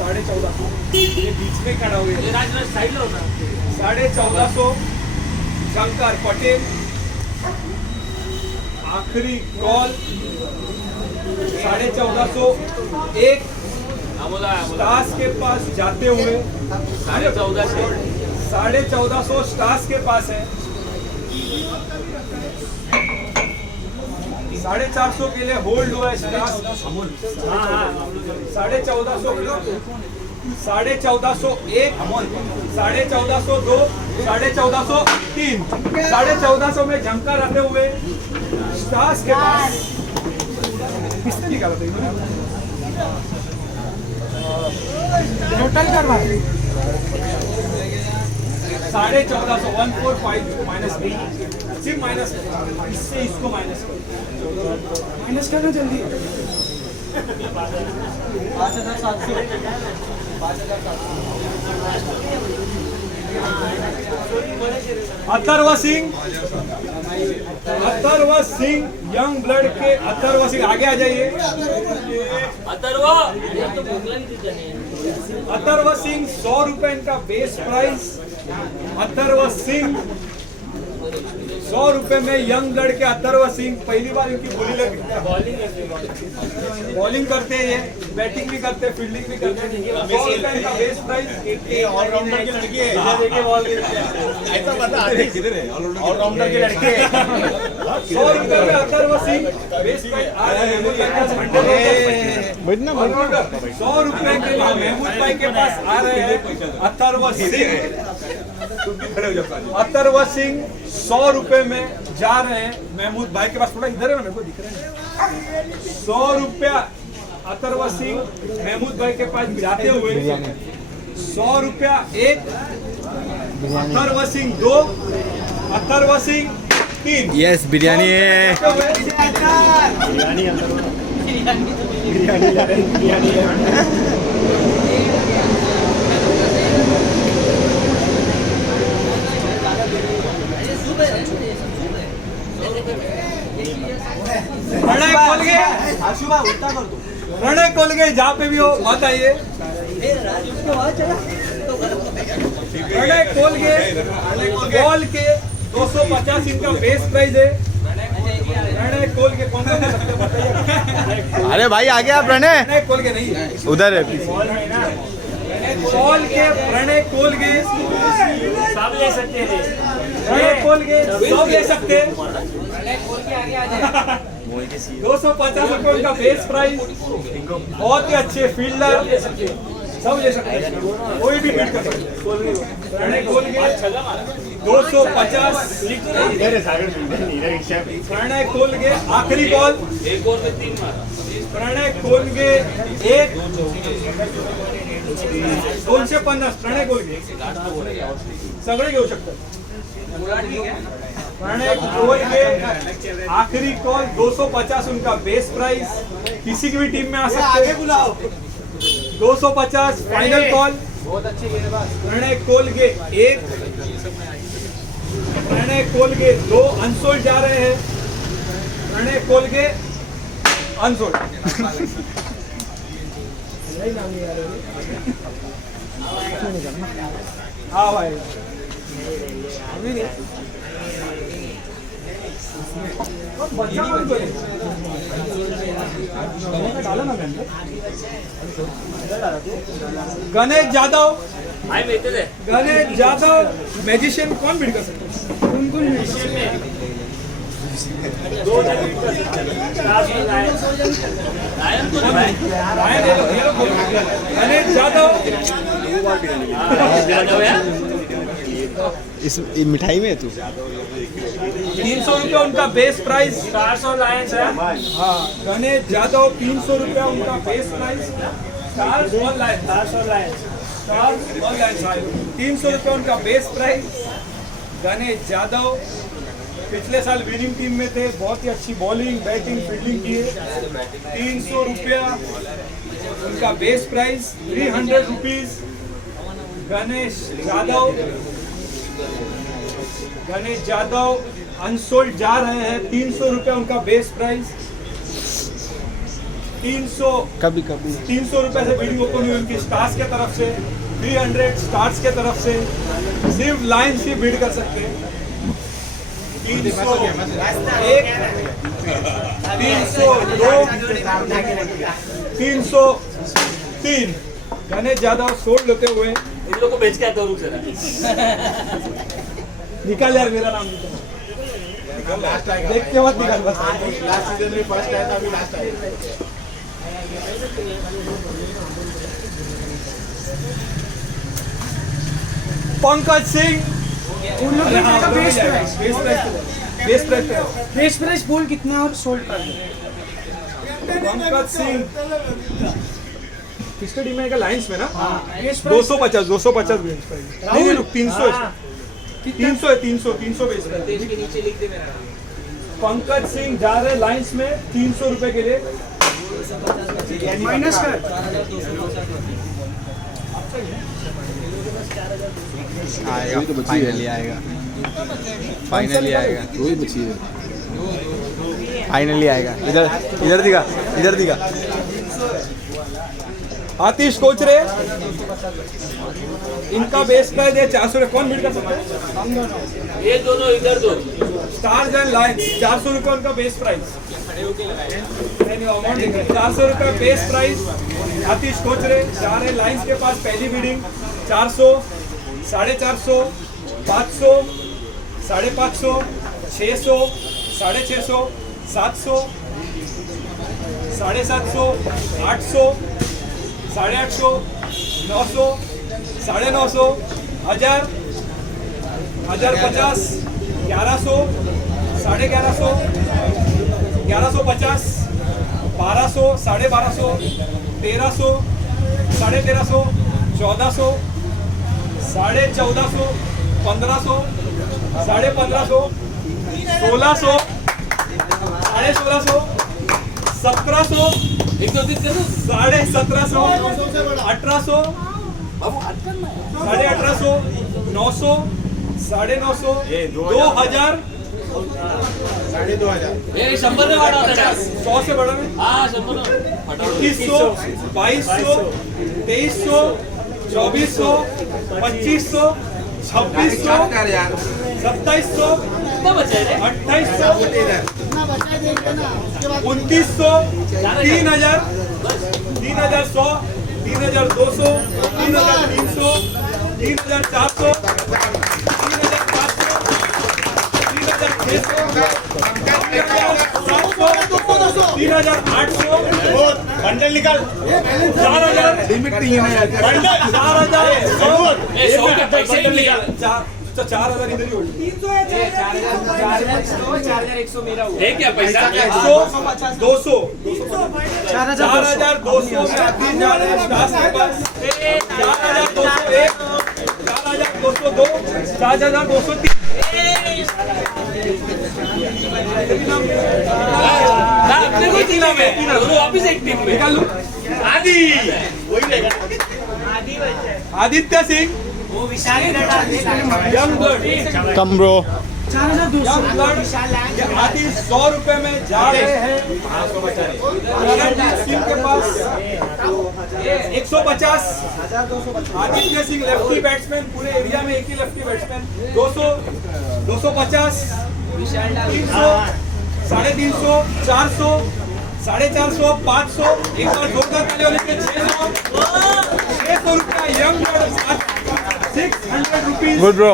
1450 ये बीच में खड़ा हुए 1450 झंकर पटेल आखिरी कॉल 1450 एक स्टार्स के पास जाते हुए 1450 स्टार्स के पास है 450 के लिए होल्ड हुआ है स्टार्स 1450 एक 1450 दो 1450 तीन 1450 में झंकर आते हुए स्टार्स के पास किसने निकाला था टोटल करवा 1450 145 माइनस सिर्फ माइनस इससे इसको माइनस करना जल्दी 5700 अथर्व सिंह यंग ब्लड के अथर्व सिंह आगे आ जाइए अथर्व सिंह 100 रुपए इनका बेस प्राइस अथर्व सिंह 100 रुपए में यंग ब्लड के अथर्व सिंह पहली बार इनकी बोली लगी बॉलिंग करते हैं ये बैटिंग भी करते हैं फील्डिंग भी करते हैं 100 रुपए इनका बेस प्राइस ऑलराउंडर की लड़की है ऐसा बता ऑलराउंडर की लड़की है 100 रुपए में अथर्व सिंह बेस प्राइस आ रहे हैं 100 रुपए के लिए महमूद भाई के पास आ रहे हैं अथर्व सिंह 100 रुपए में जा रहे हैं महमूद भाई के पास थोड़ा इधर है मेरे को दिख रहा है 100 रुपया अथर्व सिंह महमूद भाई के पास जाते हुए 100 रुपया एक अथर्व सिंह 2 अथर्व सिंह 3 यस बिरयानी बड़ा कोलगे, प्रणय कोलगे, जहाँ पे भी हो मत आइए। प्रणय कोलगे, कॉल के 250 इनका बेस प्राइस है। प्रणय कोलगे कौन सा ले सकते हैं बताइए। अरे भाई आ गया प्रणय, प्रणय कोलगे नहीं, उधर है। कॉल के प्रणय कोलगे सब ले सकते हैं। प्रणय कोलगे सब ले सकते हैं। 250 रुपये उनका बेस प्राइस, बहुत ही अच्छे फील्डर, सब ले सकते हैं, कोई भी बीट कर सकते हैं। प्रणय कोलगे 250, प्रणय कोलगे आखिरी कॉल, प्रणय कोलगे 250, प्रणय कोलगे सगळे घेऊ शकतात। प्रणय कोलगे आखिरी कॉल 250 उनका बेस प्राइस, किसी की भी टीम में आ सकते हैं। 250 final call. Pranay Kolge 1, Pranay Kolge 2 unsold जा रहे हैं। प्रणय कोलगे अनसोल्ड। हाँ भाई अभी नहीं बच्चा कौन करे? डाला ना मैंने। गणेश जादव, गणेश जादव मैजिशियन कौन बीट कर सकते हैं? कौन मैजिशियन में गणेश जादव इस मिठाई में है तू। 300 रुपया उनका बेस प्राइस। 400 लायंस है। हाँ गणेश जादव 300 रुपया उनका बेस प्राइस। 400 लायंस 300 रुपया उनका बेस प्राइस। गणेश जादव पिछले साल विनिंग टीम में थे, बहुत ही अच्छी बॉलिंग बैटिंग फील्डिंग की है। 300 रुपया उनका base price. 300 rupees Ganesh Jadhav. Ganesh Jadhav unsold जा रहे हैं। 300 रुपया उनका बेस प्राइस। 300 कभी कभी 300 रुपये से बिडिंग ओपन हुई उनकी स्टार्स के तरफ से। 300 स्टार्स के तरफ से, सिर्फ लाइन्स ही बिड कर सकते हैं। 301, 302, 303 गणेश जादव सोल्ड होते हुए। इन लोगों को बेच के आता हूँ जरा। निकाल यार मेरा नाम निकाल, देख के मत निकाल बस। लास्ट सीजन में फर्स्ट आया था, अभी लास्ट आया। पंकज सिंह उन लोग ने कहा बेस प्राइस। बेस प्राइस बोल कितना और सोल्ड प्राइस? पंकज सिंह किसका टीम है का लाइंस में ना? Base price 250 base price. नहीं रुक 300 है, 300 बेस प्राइस। देश के नीचे लिख दे मेरा नाम। पंकज सिंह जा रहे लाइंस में 300 रुपए के लिए। माइनस कर। आएगा फाइनली आएगा, फाइनली आएगा, फाइनली आएगा। इधर इधर दिखा, इधर दिखा। आतिश कोचरे इनका बेस प्राइस है 400 रुपये। कौन बीट कर सकता है? ये दोनों इधर दो। स्टार्स एंड लाइन्स 400 रुपये उनका बेस प्राइस। 400 रुपये बेस प्राइस। आतिश कोचरे जा रहे लाइन्स के पास। पहली बीडिंग 400, 450, 500, 550, 600, 650, 700, 750, 800, 850, 900, 950, 1000, 1050, 1100, 1150, 1150, 1200, 1250, 1300, 1350, 1400, 1450, 1500, 1550, 1600, 1650, 1700, 1750, 1800, 1800, 900, 950, 2000, ये 100 ने वाढा होता 100 से बड़ा में हाँ 100 ने 2100, 2200, 2300, 2400, 2500, 2600, 2700, कितना बचा है रे 2800, 2900, 3000, 3100, 3200, 3300, 3400, 3800, बंडल निकाल 4000, लिमिट नहीं है बंडल 4000, ए 100 के पैसे ही नहीं है 4000 इधर ही होगी है क्या पैसा 100, 200, 4200, 4201, 4202, 4203 अपने को टीम में दोनों वापिस एक टीम में निकाल लो आदि वही रहेगा आदित्य सिंह यंग ब्लड कम ब्रो यंग ब्लड ये आदि 100 रुपए में जा रहे हैं रणजीत सिंह के पास 150 आदित्य सिंह लेफ्टी बैट्समैन पूरे एरिया में एक ही लेफ्टी बैट्समैन 200 250 300 350 400 450 500 एक बार जोरदार ताली वाले के 600 रुपया young blood 600 rupees good bro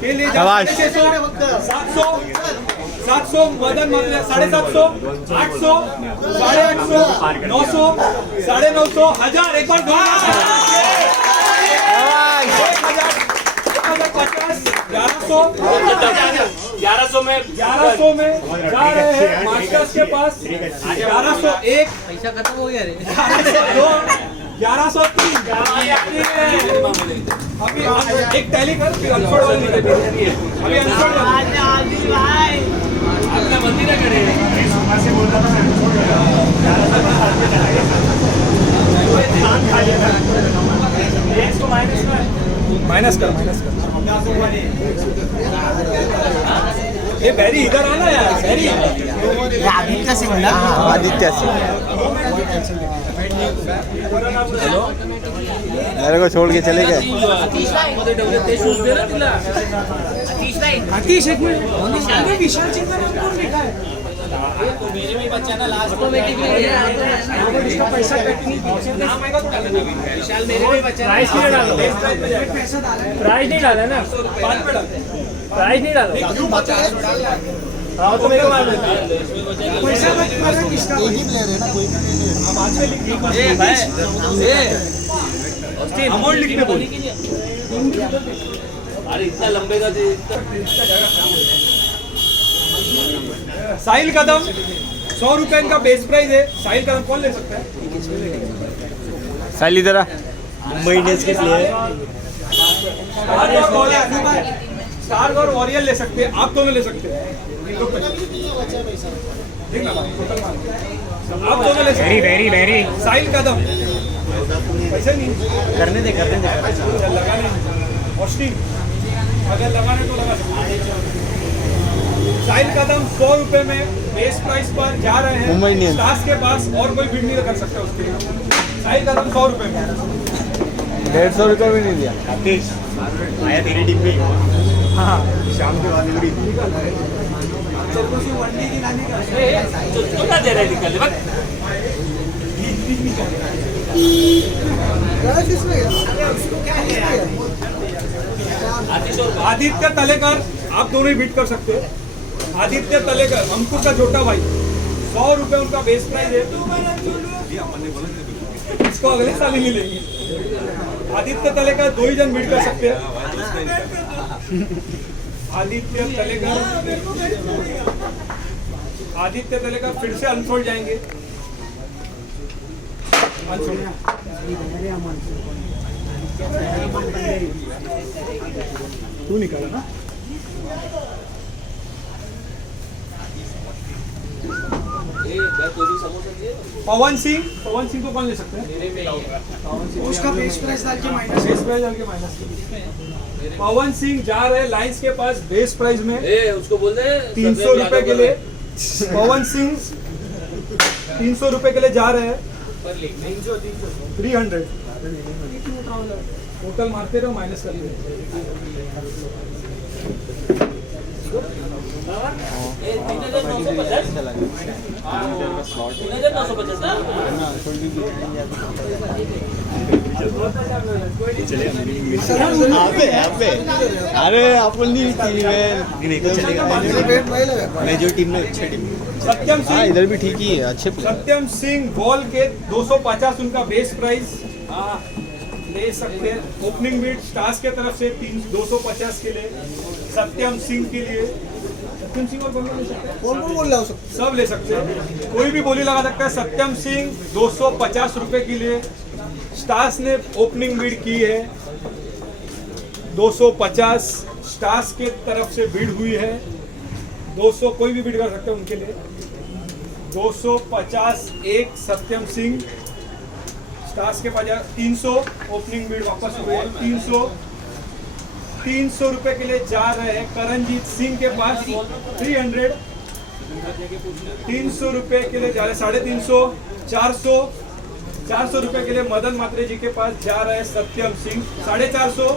के लिए शाबाश। 700 मदन मतलब 750 800 850 900 950 1000 एक बार 1100 में 1100 में जा रहे हैं मास्टर्स के पास 1101 पैसा खत्म हो गया रे 1102 1103 अभी एक टैली कर फिर अनफोल्ड वाली निकलेगी अभी अनफोल्ड अपना मंदिर है करे माइनस कर ये बैरी इधर आना यार बैरी आदित्य सिंह ना आदित्य सिंह मेरे को छोड़ के चले गए ते शूज दे ना तुला आतिश एक मिनट विशाल चिंतामण कौन लिखा है मेरे में बच्चा ना लास्ट ऑटोमेटिक में इसका पैसा नाम आएगा तो डालना विशाल मेरे में बच्चा प्राइस नहीं डालो प्राइस नहीं डाला ना पाँच पे डाल प्राइस नहीं डालो हाँ तो मेरे को मार देते पैसा किसका अमाउंट लिखने बोल अरे इतना लंबे का साहिल कदम 100 रुपए इनका बेस प्राइस है साहिल कदम कौन ले सकता है साइली जरा मुंबई इंडियंस के प्लेयर स्टार और वॉरियर ले सकते हैं आप दोनों ले सकते हैं आप दोनों ले सकते हैं वेरी साहिल कदम पैसे नहीं करने दे चल लगाने ऑस्टिन अगर लगाने तो लगा सकते हैं साहिल कदम 100 रुपए में बेस प्राइस पर जा रहे हैं मुंबई इंडियंस। स्टार्स के पास और कोई बिड नहीं कर सकता उसके लिए साहिल कदम 100 रुपए में 150 रुपये भी नहीं दिया आया तेरी टीम में हाँ शाम के बाद पूरी छोटा दे रहा है निकल बस आदित्य तलेकर आप दोनों ही बीट कर सकते हो आदित्य तलेकर अंकुर का छोटा भाई 100 रुपए उनका बेस प्राइस है इसको अगले साल ही मिलेंगे आदित्य तलेकर 2 ही जन बीट कर सकते हैं आदित्य तलेकर फिर से अनफोल्ड जाएंगे तू निकाला ना ये 10 गोभी समोसा चाहिए पवन सिंह को कौन ले सकते हैं? मेरे में ही है। उसका बेस प्राइस डाल के माइनस बेस प्राइस डाल के माइनस। पवन सिंह जा रहे हैं लाइन्स के पास बेस प्राइस में ए उसको बोल दे 300 रुपए के लिए। पवन सिंह 300 रुपए के लिए जा रहे हैं। 300 टोटल मारते रहो माइनस कर अरे आपण नहीं जो टीम ने अच्छी टीम सत्यम हाँ सिंह इधर भी ठीक ही है अच्छे सत्यम सिंह बॉल के 250 उनका बेस प्राइस ले सकते हैं। ओपनिंग बीट स्टार्स के तरफ से 250 के लिए सत्यम सिंह के लिए। सत्यम सिंह और कौन ले सकते हैं? कौन बोल रहा हूँ सब ले सकते हैं, कोई भी बोली लगा सकता है। सत्यम सिंह 250 रुपए के लिए स्टार्स ने ओपनिंग बीड की है। 250 स्टार्स के तरफ से बीड हुई है। 200 कोई भी बीड कर सकते हैं उनके लिए। 250 एक सत्यम सिंह स्टार्स के पास 300 ओपनिंग बीड वापस हुए। 300 रुपए के लिए जा रहे हैं करणजीत सिंह के पास 300। 300 रुपए के लिए जा रहे 350। 400 रुपए के लिए मदन मात्रे जी के पास जा रहे हैं सत्यम सिंह 450।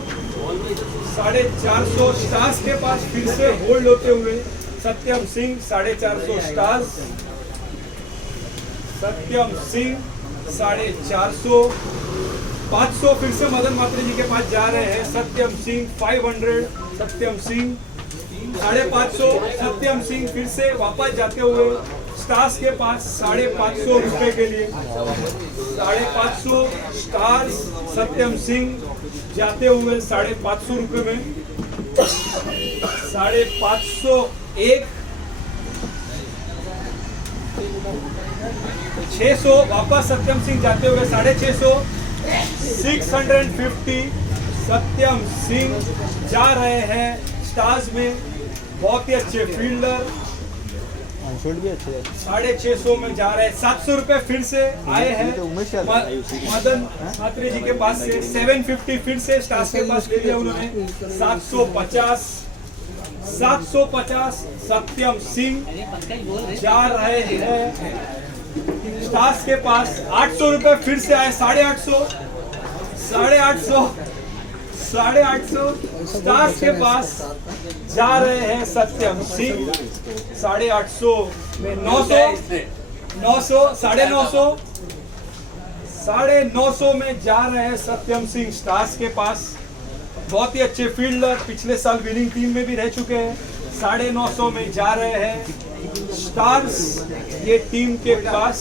450 स्टार्स के पास फिर से होल्ड होते हुए सत्यम सिंह 450 स्टार्स। सत्यम सिंह 450। 500 फिर से मदन मात्रे जी के पास जा रहे हैं सत्यम सिंह 500। सत्यम सिंह 550। सत्यम सिंह फिर से वापस जाते हुए स्टार्स के पास 550 रुपए के लिए 550 स्टार्स। सत्यम सिंह जाते हुए 550 रुपए में 550 एक 600 वापस सत्यम सिंह जाते हुए 650। 650 सत्यम सिंह जा रहे हैं स्टार्स में। बहुत ही अच्छे फील्डर भी अच्छे 650 में जा रहे हैं। 700 रुपए फिर से आए हैं मदन मात्रे जी के पास से। 750 फिर से स्टार्स के पास ले लिया उन्होंने। 750 सत्यम सिंह जा रहे हैं स्टार्स के पास। 800 रुपए फिर से आए। 850 स्टार्स के पास जा रहे हैं सत्यम सिंह। 850 में 900 950 में जा रहे हैं सत्यम सिंह स्टार्स के पास। बहुत ही अच्छे फील्डर, पिछले साल विनिंग टीम में भी रह चुके हैं। 950 में जा रहे हैं स्टार्स ये टीम के पास।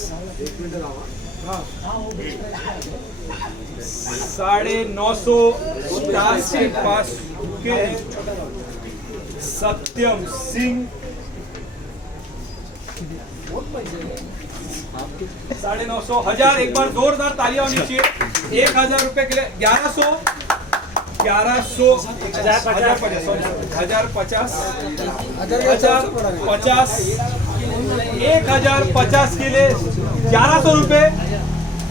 950 स्टार्स के पास के हैं सत्यम सिंह। 950 1000 एक बार जोरदार तालियां होनी चाहिए। 1000 रुपए के लिए 1150 1050 के लिए 1100 रुपए।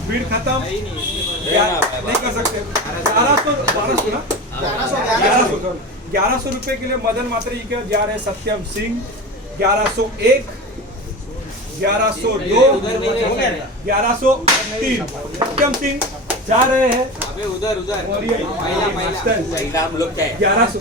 भीड़ खत्म नहीं कर सकते। 1100 रुपए के लिए मदन मात्रे जी के जा रहे हैं सत्यम सिंह। 1101 1102 1103 सत्यम सिंह जा रहे हैं। उधर और ये नाम लोग क्या है 1100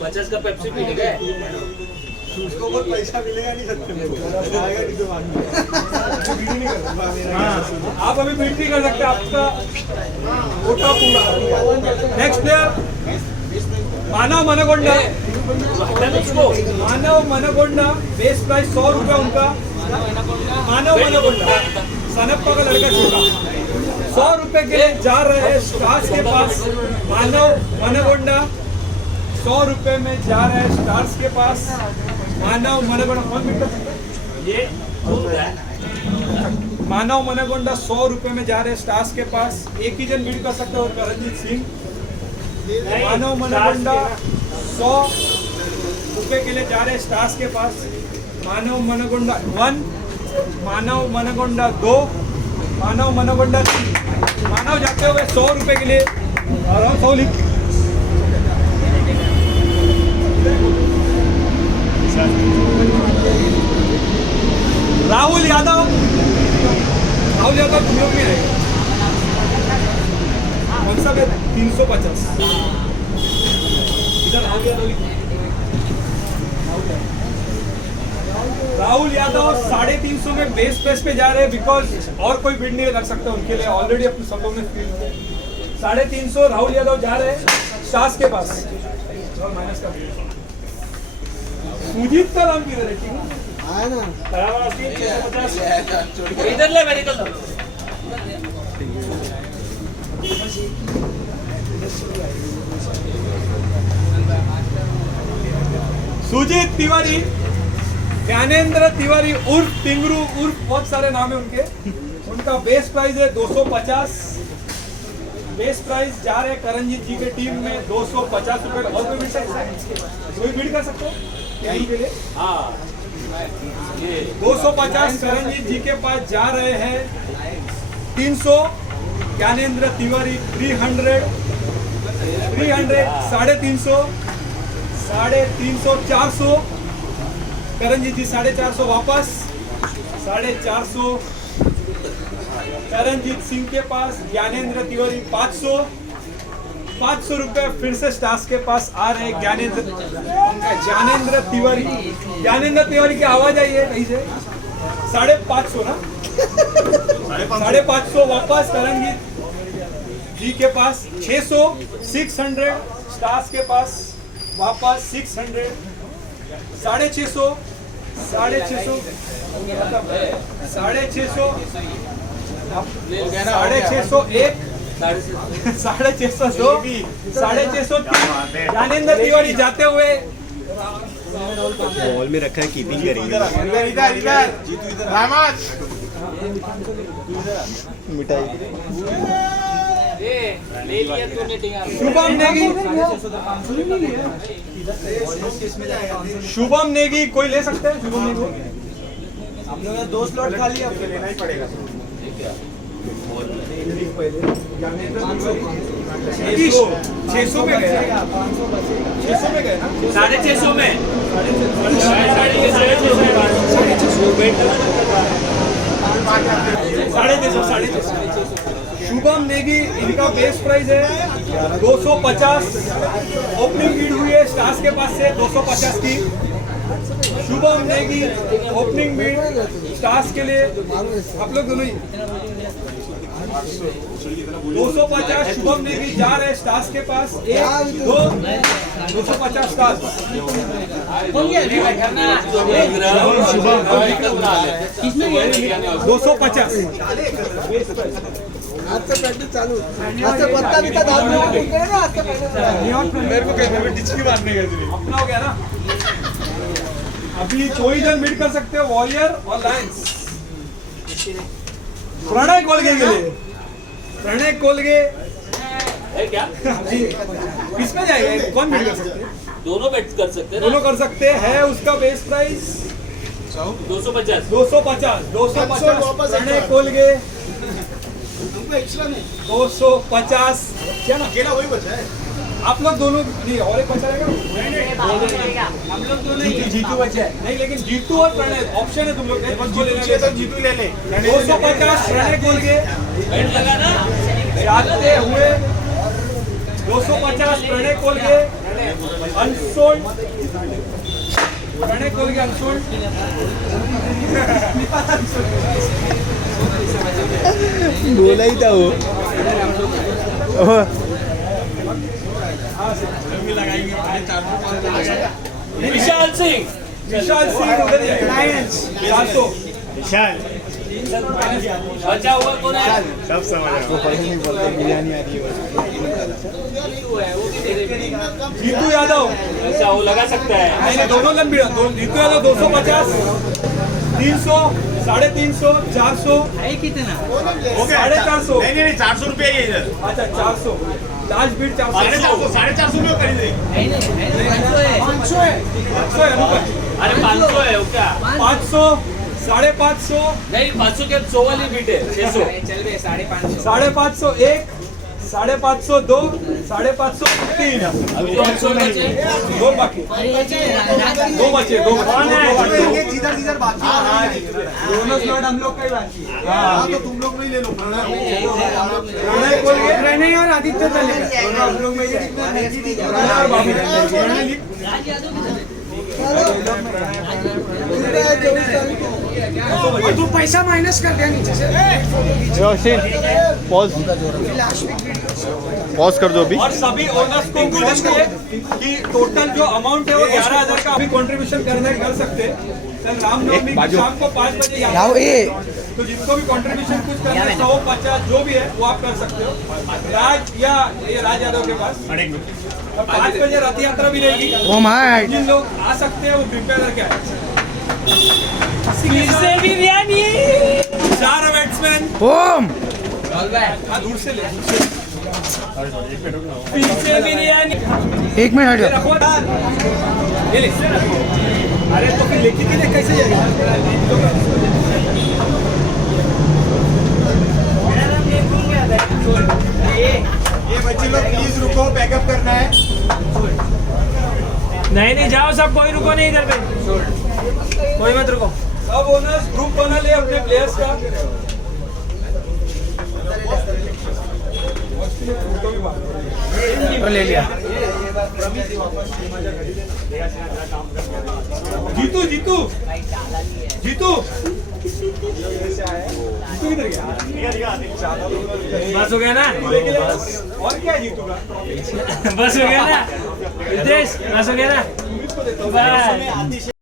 50 का पेप्सी पी गए। उसको बहुत पैसा मिलेगा नहीं सकते आप अभी बीट नहीं कर सकते, आपका कोटा पूरा। नेक्स्ट प्लेयर मानव मनगोंडा। मानव मनगोंडा बेस प्राइस 100 रुपये उनका। मानव मनगोंडा सनप्पा का लड़का छोटा 100 रुपए के लिए जा रहे हैं स्टार्स के पास। मानव मनगोंडा 100 रुपए में जा रहे हैं स्टार्स के पास। मानव मनगोंडा कौन बीट कर सकता है? ये मानव मनगोंडा 100 रुपए में जा रहे हैं स्टार्स के पास। एक ही जन बीट कर सकते हैं और करणजीत सिंह। मानव मनगोंडा 100 रुपए के लिए जा रहे हैं स्टार्स के पास। मानव मनगोंडा 1, मानव मनगोंडा 2, मानव मनगोंडा 3। मानव जाते हुए 100 रुपए के लिए और 100 लिख। राहुल यादव तुम में है कौन सा 350 इधर राहुल यादव 350 में बेस पेस पे जा रहे हैं बिकॉज और कोई बिड नहीं लग सकता उनके लिए। ऑलरेडी अपने सब लोग ने फील्ड में 350 राहुल यादव जा रहे हैं स्टार्स के पास। और माइनस का सुजीत का नाम किधर है? इधर ले मेडिकल सुजीत तिवारी, ज्ञानेंद्र तिवारी उर्फ टिंगरू उर्फ बहुत सारे नाम है उनके। उनका बेस प्राइस है 250। बेस प्राइस जा रहे करणजीत जी के टीम में 250 रुपए। और कोई बिड सकता है? कोई बिड कर सकते हो यहीं के लिए? हाँ 250 करणजीत जी के पास जा रहे हैं। 300 ज्ञानेंद्र तिवारी, 300 350, 350, 400 करणजीत जी 450 वापस 450 करणजीत सिंह के पास। ज्ञानेंद्र तिवारी 500 रुपए फिर से स्टार्स के पास आ रहे हैं। ज्ञानेंद्र तिवारी की आवाज आई है कहीं से 550 ना 550 वापस करणजीत जी के पास। 600 स्टार्स के पास वापस 600 650 650 1 650 2 650 ज्ञानेंद्र तिवारी जाते हुए बॉल में रखा है, कीपिंग करेंगे। मिठाई ले लिया तूने शुभम नेगी कोई ले सकते हैं? शुभम नेगी हम लोग 2 स्लॉट खाली है, अब लेना ही पड़ेगा। 600 में गए 600 में गए ना 650 में 650 शुभम नेगी इनका बेस प्राइस है 250। ओपनिंग बीड हुई है स्टार्स के पास से 250 की। शुभम नेगी ओपनिंग बीड स्टार्स के लिए आप लोग दोनों ही 250 शुभम नेगी जा रहे स्टार्स के पास। 1 2 250 स्टार्स। शुभम 250 आज से प्रैक्टिस चालू। आज से पत्ता भी था दाल में ना आज से मेरे को कहते हैं डिचकी मारने गए थे। अपना हो गया ना। अभी कोई जन बिड कर सकते हो वॉरियर और लायंस। प्रणय कोलगे के लिए प्रणय कोलगे है क्या? किसमें जाएगा? कौन बिड कर सकते हैं? दोनों बेट कर सकते हैं दोनों कर सकते हैं। उसका बेस प्राइस 250 प्रणय कोलगे 250 क्या ना अकेला वही बचा है। आप लोग दोनों नहीं और एक बचा रहेगा। हम लोग दोनों जीतू बचा है नहीं, लेकिन जीतू और प्रणय ऑप्शन है तुम लोग तो जीतू ले ले। 250 प्रणय कोलगे बेट लगा ना जाते हुए 250 प्रणय कोलगे अनसोल्ड। प्रणय कोलगे अनसोल्ड। बोला ही था वो। विशाल सिंह उधर ही है। 400 बचा हुआ कौन है? सब समझ वो पढ़े नहीं बोलते बिरयानी आ रही है। जीतू यादव अच्छा वो लगा सकता है। नहीं दोनों लन भी जीतू यादव 250 300 350, 400, हो गया 450। नहीं नहीं 400 रुपये ही है इधर अच्छा 400, लास्ट बीट 400, 450 में खरीद देंगे 500 है अनुका? अरे 500 है वो क्या 500, 550, नहीं 500 के 100 वाली बीट है 600 550 एक, 550 दो, 550 तीन, अभी 500 बचे दो बाकी, दो बचे, दो जिधर बाकी दोनों स्लॉट हम लोग का ही बाकी है। हाँ तो तुम लोग नहीं ले लो प्रणय बोल गए प्रणय और आदित्य चलेगा दोनों हम लोग में तू पैसा माइनस कर दिया नीचे से पॉज कर दो अभी और सभी ओनर्स को बोलेंगे कि टोटल जो अमाउंट है वो 11,000 का अभी कंट्रीब्यूशन करना है कर सकते हैं। कल रामनवमी की शाम को 5 बजे यहाँ तो जिसको भी कंट्रीब्यूशन कुछ करना है 150 जो भी है वो आप कर सकते हो। राज या ये राज यादव के पास और 5 बजे रथ यात्रा भी रहेगी। ओ माय जिन लोग आ सकते हैं वो कृपया करके आए। बिरयानी 4 बैट्समैन ओम दूर से ले फिर से बिरयानी 1 मिनट हट ये जाओ। रखो ये ले अरे तो फिर लेके के लिए कैसे जाएगा? ये बच्चे लोग प्लीज रुको बैकअप करना है नहीं जाओ सब कोई रुको नहीं इधर पे कोई मत रुको सब ओनर्स ग्रुप बना ले अपने प्लेयर्स का। ले लिया जीतू जीतू जीतू किधर गया? बस हो गया ना और क्या है जीतू का? बस हो गया ना रितेश बस हो गया ना बाय